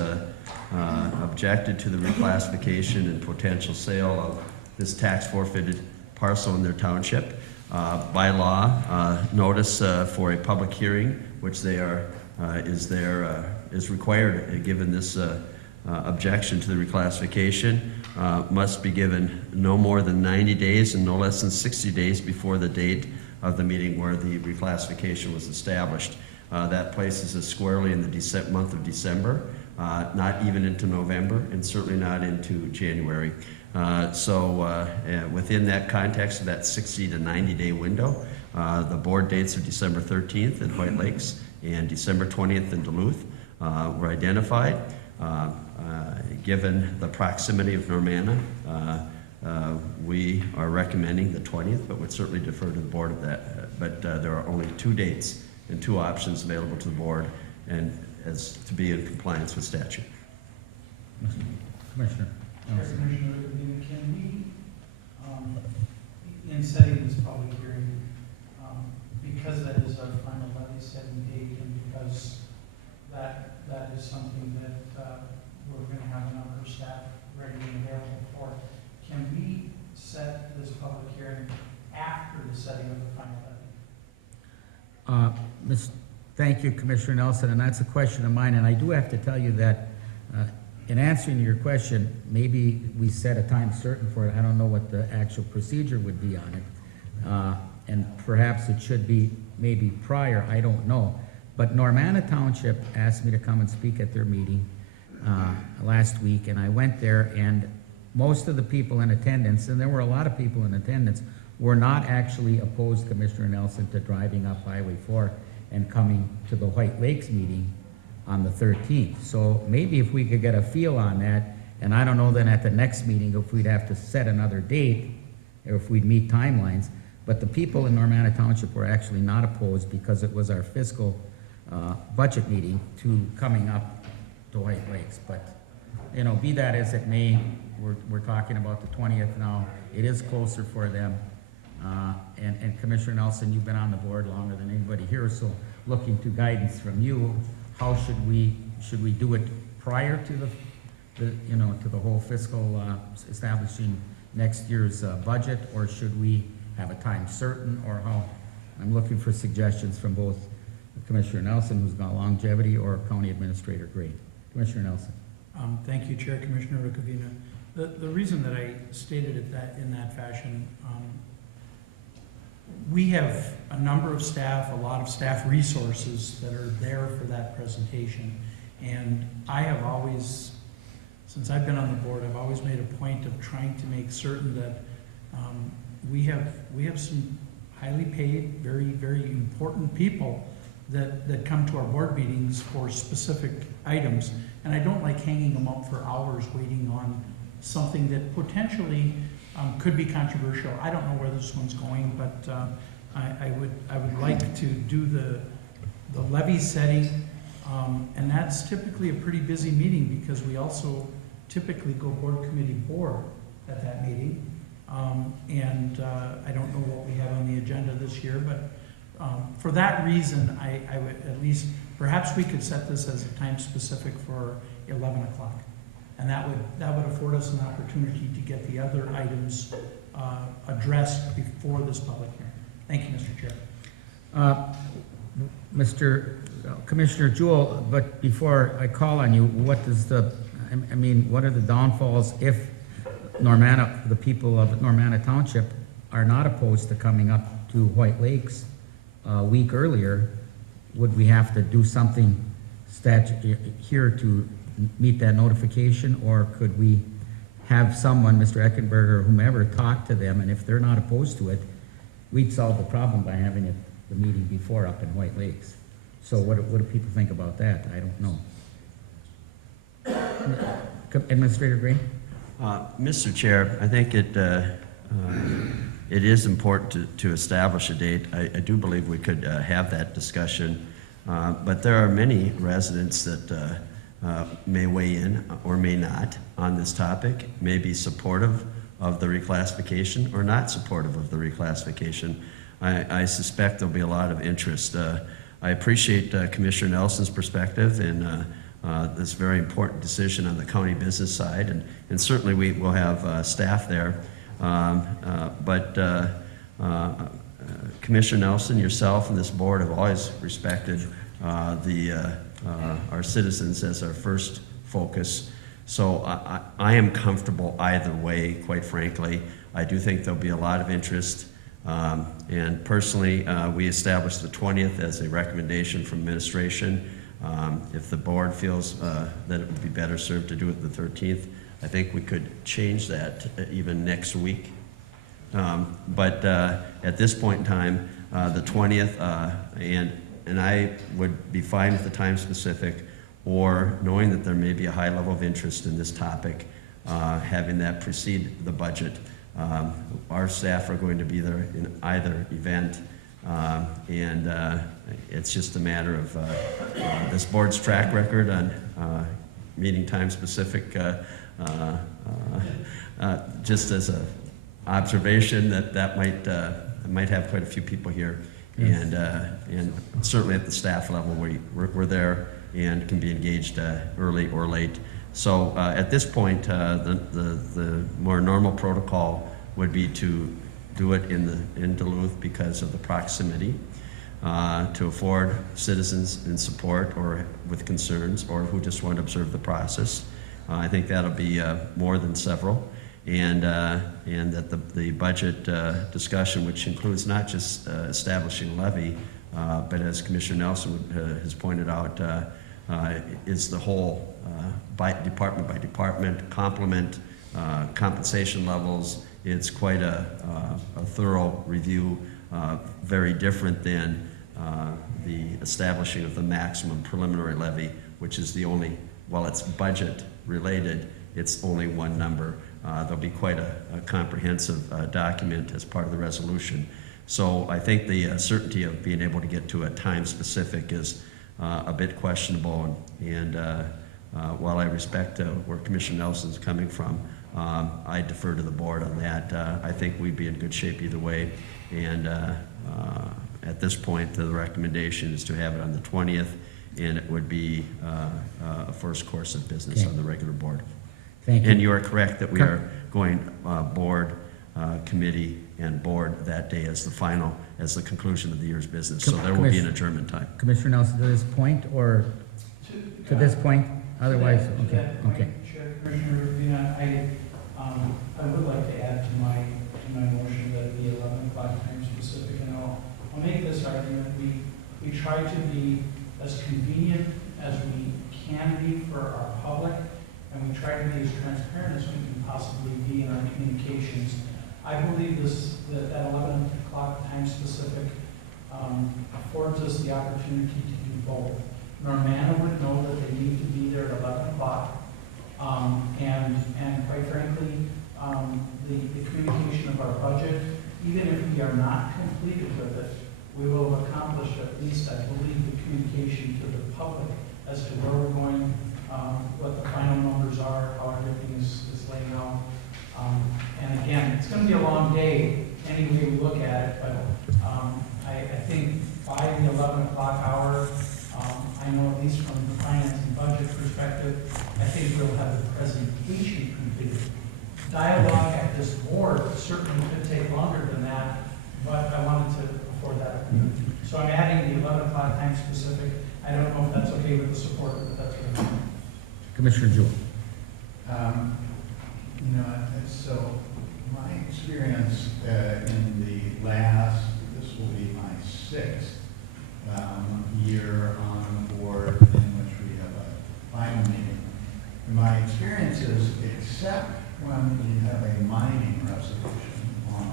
objected to the reclassification and potential sale of this tax forfeited parcel in their township. By law, notice for a public hearing, which they are is required given this objection to the reclassification, must be given no more than 90 days and no less than 60 days before the date of the meeting where the reclassification was established. That places us squarely in the month of December. Not even into November, and certainly not into January. Within that context of that 60 to 90-day window, the board dates of December 13th in White Lakes and December 20th in Duluth were identified. Given the proximity of Normanna, we are recommending the 20th, but would certainly defer to the board of that. But there are only 2 dates and 2 options available to the board, and as to be in compliance with statute. Commissioner. Commissioner, can we, in setting this public hearing, because that is our final levy setting date, and because that is something that we're going to have a number of staff ready and available for, can we set this public hearing after the setting of the final levy? Thank you, Commissioner Nelson, and that's a question of mine, and I do have to tell you that in answering your question, maybe we set a time certain for it. I don't know what the actual procedure would be on it, and perhaps it should be maybe prior, I don't know. But Normanna Township asked me to come and speak at their meeting last week, and I went there, and most of the people in attendance, and there were a lot of people in attendance, were not actually opposed, Commissioner Nelson, to driving up Highway 4 and coming to the White Lakes meeting on the 13th. So maybe if we could get a feel on that, and I don't know then at the next meeting if we'd have to set another date or if we'd meet timelines, but the people in Normanna Township were actually not opposed because it was our fiscal budget meeting to coming up to White Lakes. But, be that as it may, we're talking about the 20th now. It is closer for them. And Commissioner Nelson, you've been on the board longer than anybody here, so looking to guidance from you, how should we do it prior to to the whole fiscal, establishing next year's budget, or should we have a time certain, or how? I'm looking for suggestions from both Commissioner Nelson, who's got longevity, or County Administrator Gray. Commissioner Nelson. Thank you, Chair, Commissioner Rukavina. The reason that I stated it in that fashion, we have a number of staff, a lot of staff resources that are there for that presentation. And I have always, since I've been on the board, I've always made a point of trying to make certain that we have some highly paid, very, very important people that come to our board meetings for specific items. And I don't like hanging them up for hours waiting on something that potentially could be controversial. I don't know where this one's going, but I would like to do the levy setting, and that's typically a pretty busy meeting because we also typically go board committee board at that meeting. I don't know what we have on the agenda this year, but for that reason, I would at least, perhaps we could set this as a time specific for 11 o'clock. And that would afford us an opportunity to get the other items addressed before this public hearing. Thank you, Mr. Chair. Commissioner Jewell, but before I call on you, what are the downfalls if the people of Normanna Township are not opposed to coming up to White Lakes a week earlier? Would we have to do something here to meet that notification, or could we have someone, Mr. Eckenberger or whomever, talk to them, and if they're not opposed to it, we'd solve the problem by having the meeting before up in White Lakes. So what do people think about that? I don't know. Administrator Green? Mr. Chair, I think it is important to establish a date. I do believe we could have that discussion, but there are many residents that may weigh in or may not on this topic, may be supportive of the reclassification or not supportive of the reclassification. I suspect there'll be a lot of interest. I appreciate Commissioner Nelson's perspective in this very important decision on the county business side, and certainly we will have staff there. Commissioner Nelson, yourself, and this board have always respected our citizens as our first focus. So I am comfortable either way, quite frankly. I do think there'll be a lot of interest. And personally, we established the 20th as a recommendation from administration. If the board feels that it would be better served to do it the 13th, I think we could change that even next week. At this point in time, the 20th, and I would be fine with the time specific, or knowing that there may be a high level of interest in this topic, having that precede the budget. Our staff are going to be there in either event, and it's just a matter of this board's track record on meeting time specific, just as an observation that might have quite a few people here. Yes. And certainly at the staff level, we're there and can be engaged early or late. So at this point, the more normal protocol would be to do it in Duluth because of the proximity, to afford citizens in support or with concerns, or who just want to observe the process. I think that'll be more than several. And that the budget discussion, which includes not just establishing levy, but as Commissioner Nelson has pointed out, is the whole by department, complement, compensation levels. It's quite a thorough review, very different than the establishing of the maximum preliminary levy, which is the only, while it's budget related, it's only one number. There'll be quite a comprehensive document as part of the resolution. So I think the certainty of being able to get to a time specific is a bit questionable. And while I respect where Commissioner Nelson's coming from, I defer to the board on that. I think we'd be in good shape either way. And at this point, the recommendation is to have it on the 20th, and it would be a first course of business Okay. on the regular board. Thank you. And you are correct that we are going board, committee, and board that day as the final, as the conclusion of the year's business. So there will be an adjournment time. Commissioner Nelson, to this point, or to this point? Otherwise, To okay, that point, okay. Chair, Commissioner Rubina, I would like to add to my motion that it be 11 o'clock time specific, and I'll make this argument. We try to be as convenient as we can be for our public, and we try to be as transparent as we can possibly be in our communications. I believe that 11 o'clock time specific affords us the opportunity to do both. Normanna would know that they need to be there at 11 o'clock. And quite frankly, the communication of our budget, even if we are not completed with it, we will have accomplished at least, I believe, the communication to the public as to where we're going, what the final numbers are, how everything is laying out. And again, it's going to be a long day any way we look at it, but I think by the 11 o'clock hour, I know at least from the finance and budget perspective, I think we'll have the presentation completed. Dialogue at this board certainly could take longer than that, but I wanted to afford that. So I'm adding the 11 o'clock time specific. I don't know if that's okay with the support, but that's what I'm doing. Commissioner Jewell. So my experience in the last, this will be my 6th year on the board in which we have a final meeting. My experience is, except when we have a mining resolution on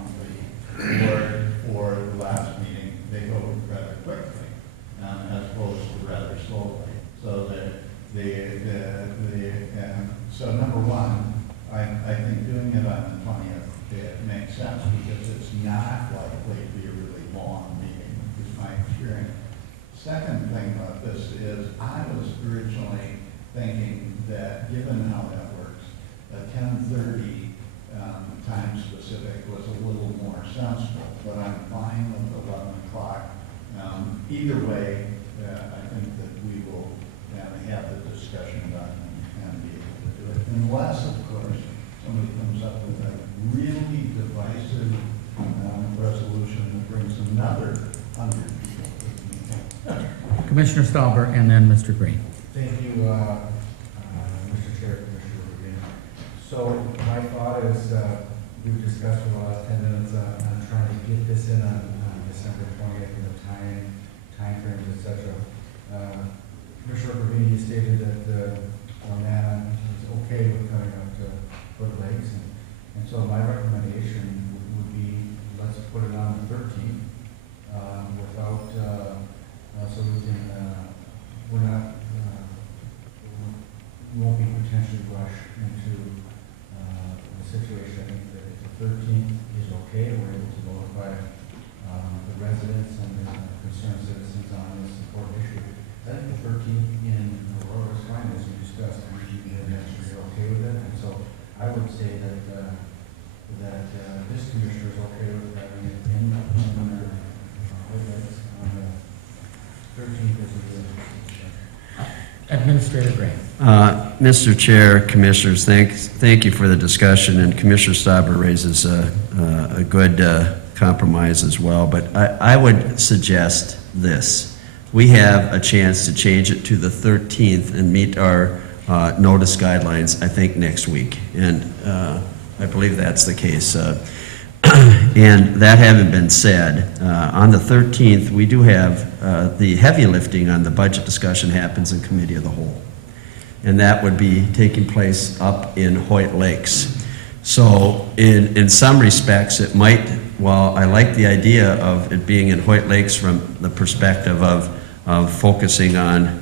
the board for the last meeting, they go rather quickly, as opposed to rather slowly. So that so number one, I think doing it on the 20th, it makes sense because it's not likely to be a really long meeting, is my experience. Second thing about this is I was originally thinking that given how that works, a 10:30 time specific was a little more sensible, but I'm fine with 11 o'clock. Either way, I think that we will have the discussion about it and be able to do it. Unless, of course, somebody comes up with a really divisive resolution that brings another 100 people to the meeting. Commissioner Stauber, and then Mr. Green. Thank you, Mr. Chair, Commissioner Rubin. So my thought is, we've discussed for the last 10 minutes on trying to get this in on December 20th and the time frames, et cetera. Commissioner Rubin, you stated that Normanna is okay with coming up to Wood Lakes, and so my recommendation would be, let's put it on the 13th without, so we can, we won't be potentially rushed into the situation. I think that if the 13th is okay, we're able to notify the residents and the concerned citizens on this important issue. I think the 13th in Aurora is fine, as we discussed, and you're okay with it, and so I would say that this commissioner is okay with having it in the on the 13th as a Administrator Green. Mr. Chair, Commissioners, thank you for the discussion, and Commissioner Stauber raises a good compromise as well, but I would suggest this. We have a chance to change it to the 13th and meet our notice guidelines, I think, next week, and I believe that's the case. And that having been said, on the 13th, we do have the heavy lifting on the budget discussion happens in Committee of the Whole. And that would be taking place up in Hoyt Lakes. So in some respects, it might, while I like the idea of it being in Hoyt Lakes from the perspective of focusing on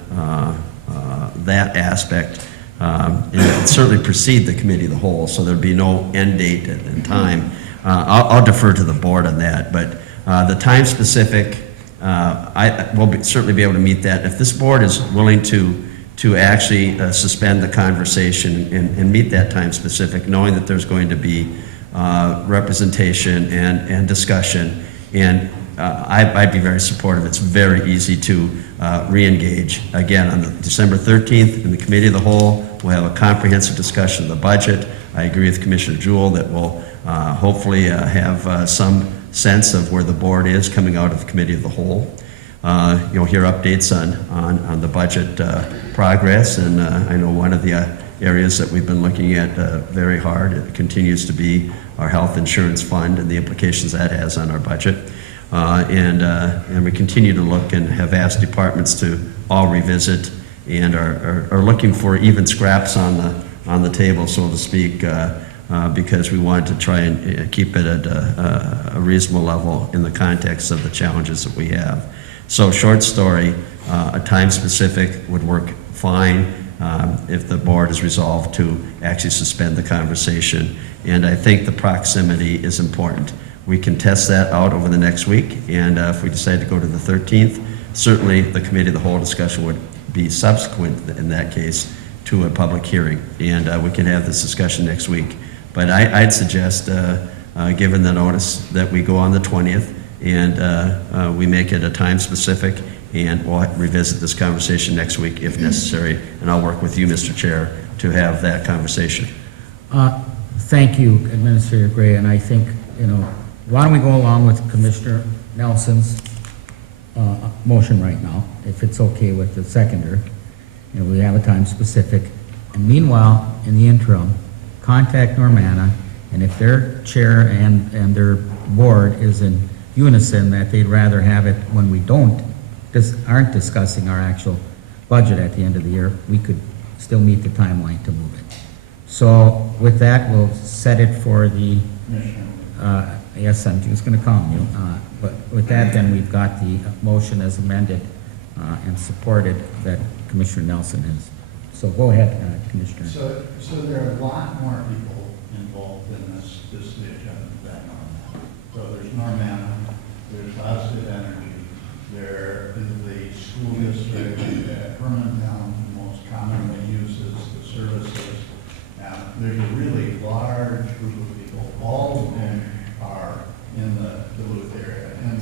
that aspect, it certainly precede the Committee of the Whole, so there'd be no end date and time. I'll defer to the board on that, but the time specific, I will certainly be able to meet that. If this board is willing to to actually suspend the conversation and meet that time specific, knowing that there's going to be representation and discussion. And I'd be very supportive. It's very easy to re-engage. Again, on the December 13th, in the Committee of the Whole, we'll have a comprehensive discussion of the budget. I agree with Commissioner Jewell that we'll hopefully have some sense of where the board is coming out of the Committee of the Whole. You'll hear updates on the budget progress, and I know one of the areas that we've been looking at very hard, it continues to be our health insurance fund and the implications that has on our budget. And we continue to look and have asked departments to all revisit and are looking for even scraps on the table, so to speak, because we wanted to try and keep it at a reasonable level in the context of the challenges that we have. So short story, a time specific would work fine if the board is resolved to actually suspend the conversation. And I think the proximity is important. We can test that out over the next week, and if we decide to go to the 13th, certainly the Committee of the Whole discussion would be subsequent in that case to a public hearing, and we can have this discussion next week. But I'd suggest, given the notice, that we go on the 20th and we make it a time specific, and we'll revisit this conversation next week if necessary, and I'll work with you, Mr. Chair, to have that conversation. Thank you, Administrator Gray, and I think, why don't we go along with Commissioner Nelson's motion right now, if it's okay with the seconder. We have a time specific, and meanwhile, in the interim, contact Normanna, and if their chair and their board is in unison that they'd rather have it when we aren't discussing our actual budget at the end of the year, we could still meet the timeline to move it. So with that, we'll set it for the, yes, I'm just going to calm you. But with that, then we've got the motion as amended and supported that Commissioner Nelson has. So go ahead, Commissioner. So there are a lot more people involved in this decision than Normanna. So there's Normanna, there's Positive Energy, there is the school district that Hermantown most commonly uses the services. There's a really large group of people, all of whom are in the Duluth area. And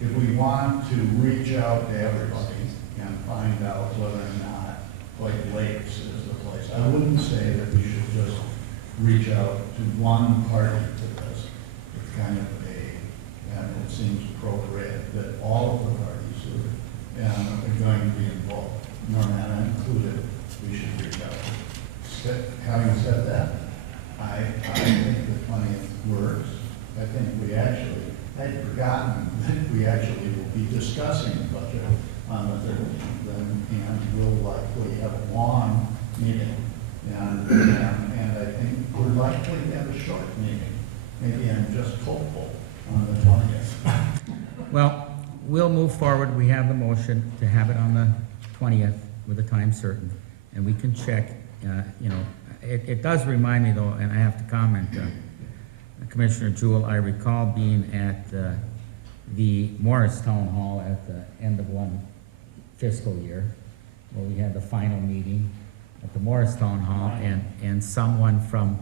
if we want to reach out to everybody and find out whether or not White Lakes is the place, I wouldn't say that we should just reach out to one party to this. It's kind of vague, and it seems appropriate that all of the parties who are going to be involved, Normanna included, we should reach out to. Having said that, I think the 20th works. I think I'd forgotten that we actually will be discussing the budget on the 13th, and we'll likely have a long meeting. And I think we're likely to have a short meeting. Maybe I'm just hopeful on the 20th. Well, we'll move forward. We have the motion to have it on the 20th with a time certain, and we can check. It does remind me, though, and I have to comment, Commissioner Jewell, I recall being at the Morris Town Hall at the end of one fiscal year, where we had the final meeting at the Morris Town Hall, and someone from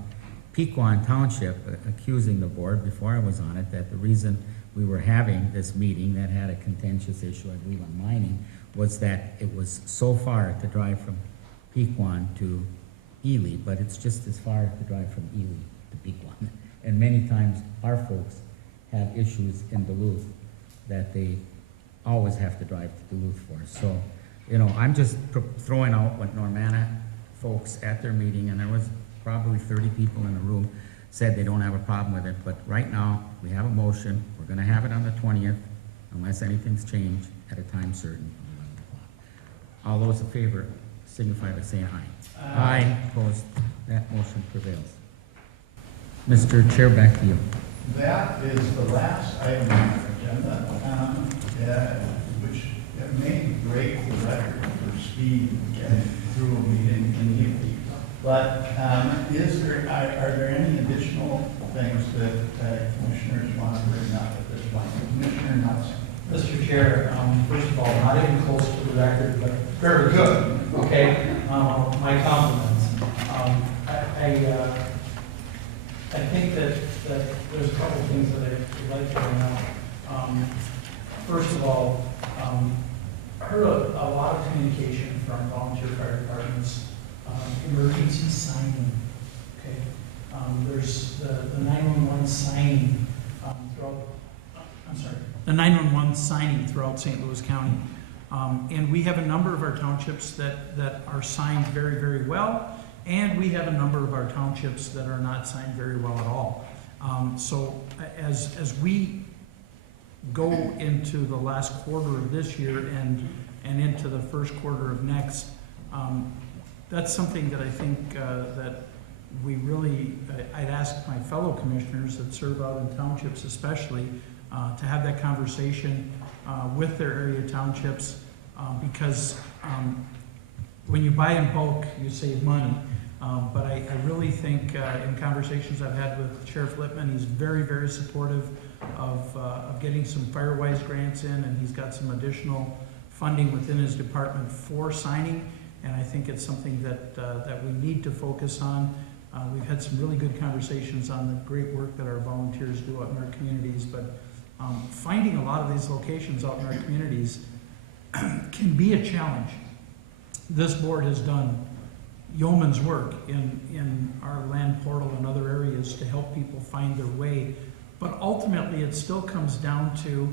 Pequon Township accusing the board, before I was on it, that the reason we were having this meeting that had a contentious issue, I believe, on mining, was that it was so far to drive from Pequon to Ely, but it's just as far to drive from Ely to Pequon. And many times our folks have issues in Duluth that they always have to drive to Duluth for. So, I'm just throwing out what Normanna folks at their meeting, and there was probably 30 people in the room, said they don't have a problem with it. But right now, we have a motion. We're going to have it on the 20th, unless anything's changed, at a time certain. All those in favor signify by saying aye. Aye. Opposed? That motion prevails. Mr. Chair, back to you. That is the last item on our agenda, which may break the record for speed getting through a meeting in the evening. But are there any additional things that commissioners want to bring up at this point? Commissioner Nelson. Mr. Chair, first of all, not even close to the record, but very good. okay? My compliments. I think that there's a couple things that I'd like to bring up. First of all, I heard a lot of communication from volunteer fire departments, emergency signing, okay? There's the 911 signing throughout, the 911 signing throughout St. Louis County. And we have a number of our townships that are signed very, very well, and we have a number of our townships that are not signed very well at all. So as we go into the last quarter of this year and into the first quarter of next, that's something that I think that we really, I'd ask my fellow commissioners that serve out in townships especially to have that conversation with their area townships, because when you buy in bulk, you save money. But I really think in conversations I've had with Sheriff Lippman, he's very, very supportive of getting some Firewise grants in, and he's got some additional funding within his department for signing, and I think it's something that we need to focus on. We've had some really good conversations on the great work that our volunteers do out in our communities, but finding a lot of these locations out in our communities can be a challenge. This board has done yeoman's work in our land portal and other areas to help people find their way, but ultimately it still comes down to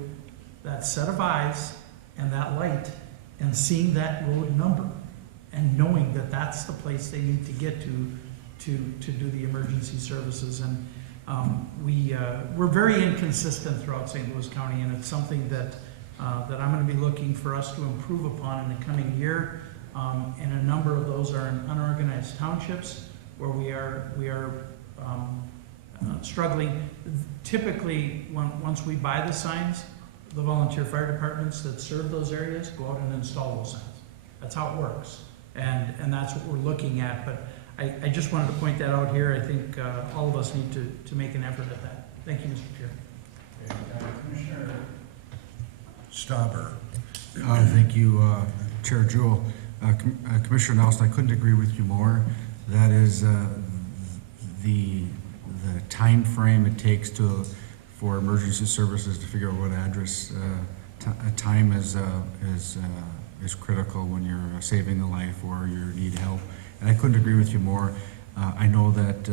that set of eyes and that light and seeing that road number and knowing that that's the place they need to get to do the emergency services. And we're very inconsistent throughout St. Louis County, and it's something that I'm going to be looking for us to improve upon in the coming year. And a number of those are in unorganized townships where we are struggling. Typically, once we buy the signs, the volunteer fire departments that serve those areas go out and install those signs. That's how it works, and that's what we're looking at. But I just wanted to point that out here. I think all of us need to make an effort at that. Thank you, Mr. Chair. Commissioner Stauber. Thank you, Chair Jewell. Commissioner Nelson, I couldn't agree with you more. That is the time frame it takes for emergency services to figure out what address. Time is critical when you're saving a life or you need help. And I couldn't agree with you more. I know that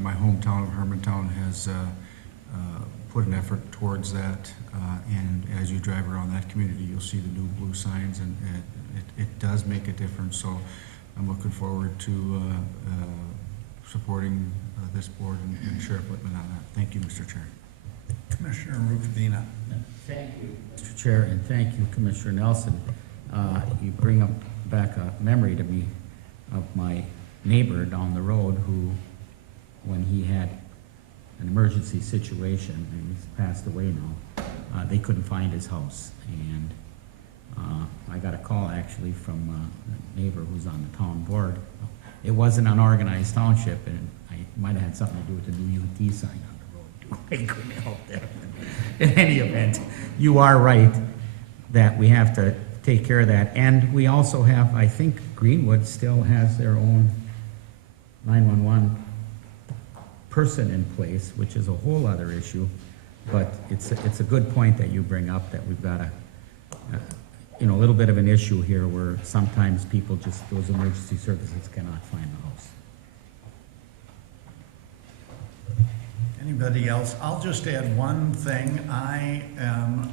my hometown of Hermantown has put an effort towards that. And as you drive around that community, you'll see the new blue signs, and it does make a difference. So I'm looking forward to supporting this board and Sheriff Lippman on that. Thank you, Mr. Chair. Commissioner Rukavina. Thank you, Mr. Chair, and thank you, Commissioner Nelson. You bring back a memory to me of my neighbor down the road who, when he had an emergency situation, and he's passed away now, they couldn't find his house. And I got a call actually from a neighbor who's on the town board. It wasn't an organized township, and it might have had something to do with the new UT sign on the road too. I couldn't help that. In any event, you are right that we have to take care of that. And we also have, I think Greenwood still has their own 911 person in place, which is a whole other issue. But it's a good point that you bring up, that we've got a little bit of an issue here where sometimes people just, those emergency services cannot find the house. Anybody else? I'll just add one thing. I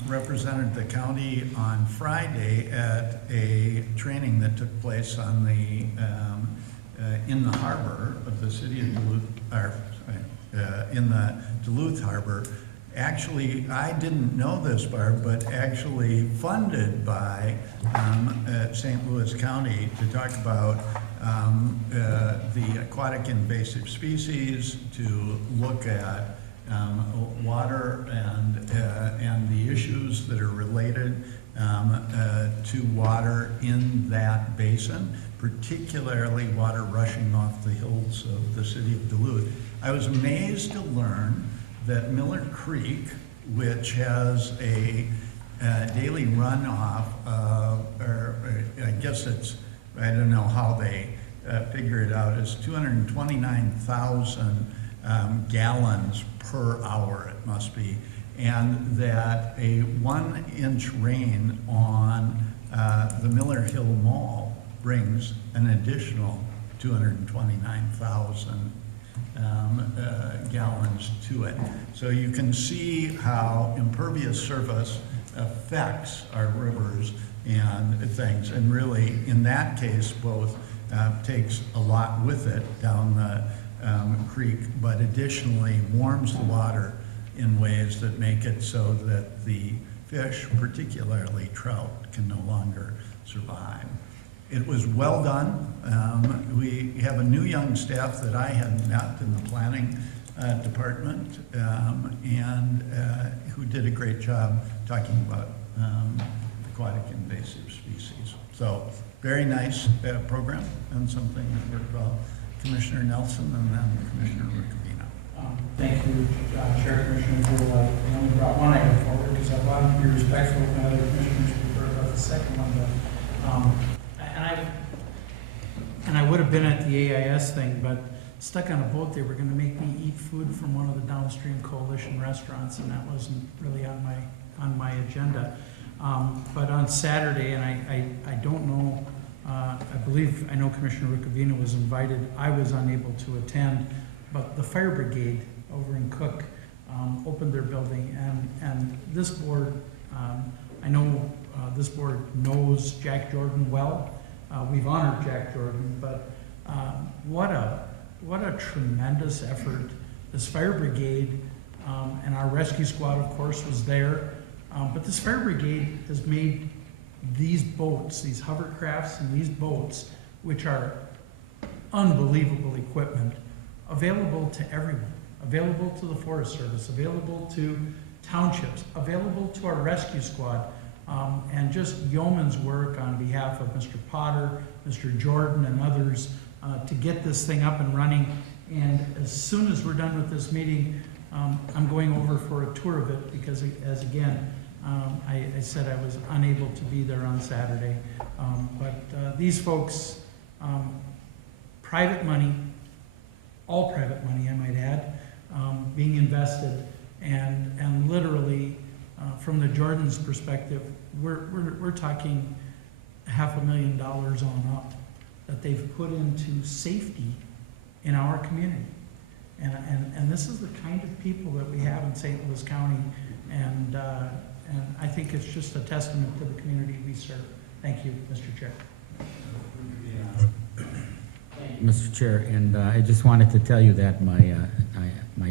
represented the county on Friday at a training that took place on in the harbor of the city of Duluth, in the Duluth Harbor. Actually, I didn't know this, Barb, but actually funded by St. Louis County to talk about the aquatic invasive species, to look at water and the issues that are related to water in that basin, particularly water rushing off the hills of the city of Duluth. I was amazed to learn that Miller Creek, which has a daily runoff, or I guess it's I don't know how they figure it out, is 229,000 gallons per hour, it must be. And that a 1-inch rain on the Miller Hill Mall brings an additional 229,000 gallons to it. So you can see how impervious surface affects our rivers and things. And really, in that case, both takes a lot with it down the creek, but additionally warms the water in ways that make it so that the fish, particularly trout, can no longer survive. It was well done. We have a new young staff that I had met in the planning department, and who did a great job talking about aquatic invasive species. So very nice program, and something that worked well. Commissioner Nelson and then Commissioner Ricavino. Thank you, Chair, Commissioner Gould. I only brought one item forward because I wanted to be respectful of my other commissioners who heard about the second one. But, and I would have been at the AIS thing, but stuck on a boat, they were going to make me eat food from one of the downstream coalition restaurants, and that wasn't really on my agenda. But on Saturday, and I don't know, I believe I know Commissioner Ricavino was invited. I was unable to attend, but the fire brigade over in Cook opened their building, and this board, I know this board knows Jack Jordan well. We've honored Jack Jordan, but what a tremendous effort. This fire brigade and our rescue squad, of course, was there. But this fire brigade has made these boats, these hovercrafts and these boats, which are unbelievable equipment, available to everyone, available to the Forest Service, available to townships, available to our rescue squad, and just yeoman's work on behalf of Mr. Potter, Mr. Jordan, and others to get this thing up and running. And as soon as we're done with this meeting, I'm going over for a tour of it because, as again, I said I was unable to be there on Saturday. But these folks, private money, all private money, I might add, being invested, and literally, from the Jordan's perspective, we're talking $500,000 on up that they've put into safety in our community. And this is the kind of people that we have in St. Louis County, and I think it's just a testament to the community we serve. Thank you, Mr. Chair. Mr. Chair, and I just wanted to tell you that my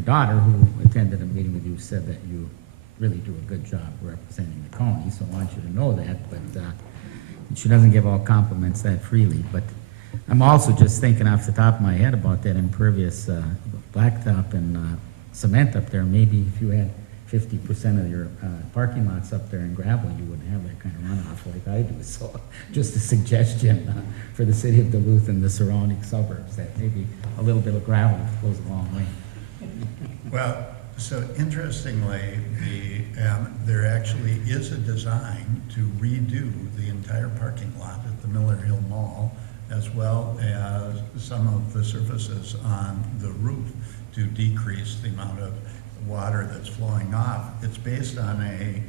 daughter, who attended a meeting with you, said that you really do a good job representing the county, so I want you to know that, but she doesn't give all compliments that freely. But I'm also just thinking off the top of my head about that impervious blacktop and cement up there. Maybe if you had 50% of your parking lots up there in gravel, you wouldn't have that kind of runoff like I do. So just a suggestion for the city of Duluth and the surrounding suburbs, that maybe a little bit of gravel goes a long way. Well, so interestingly, there actually is a design to redo the entire parking lot at the Miller Hill Mall, as well as some of the surfaces on the roof to decrease the amount of water that's flowing off. It's based on a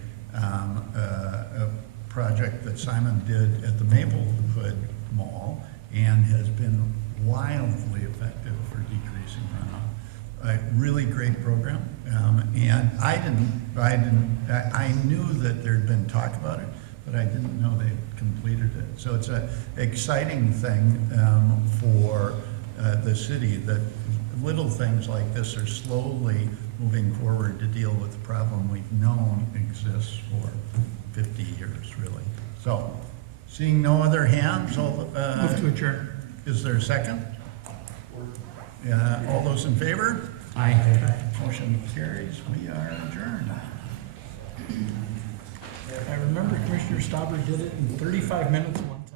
project that Simon did at the Maplewood Mall and has been wildly effective for decreasing runoff. A really great program, and I knew that there'd been talk about it, but I didn't know they'd completed it. So it's an exciting thing for the city that little things like this are slowly moving forward to deal with the problem we've known exists for 50 years, really. So, seeing no other hands, Move to adjourn. Is there a second? All those in favor? Aye. Motion carries. We are adjourned. I remember Commissioner Stauber did it in 35 minutes one time.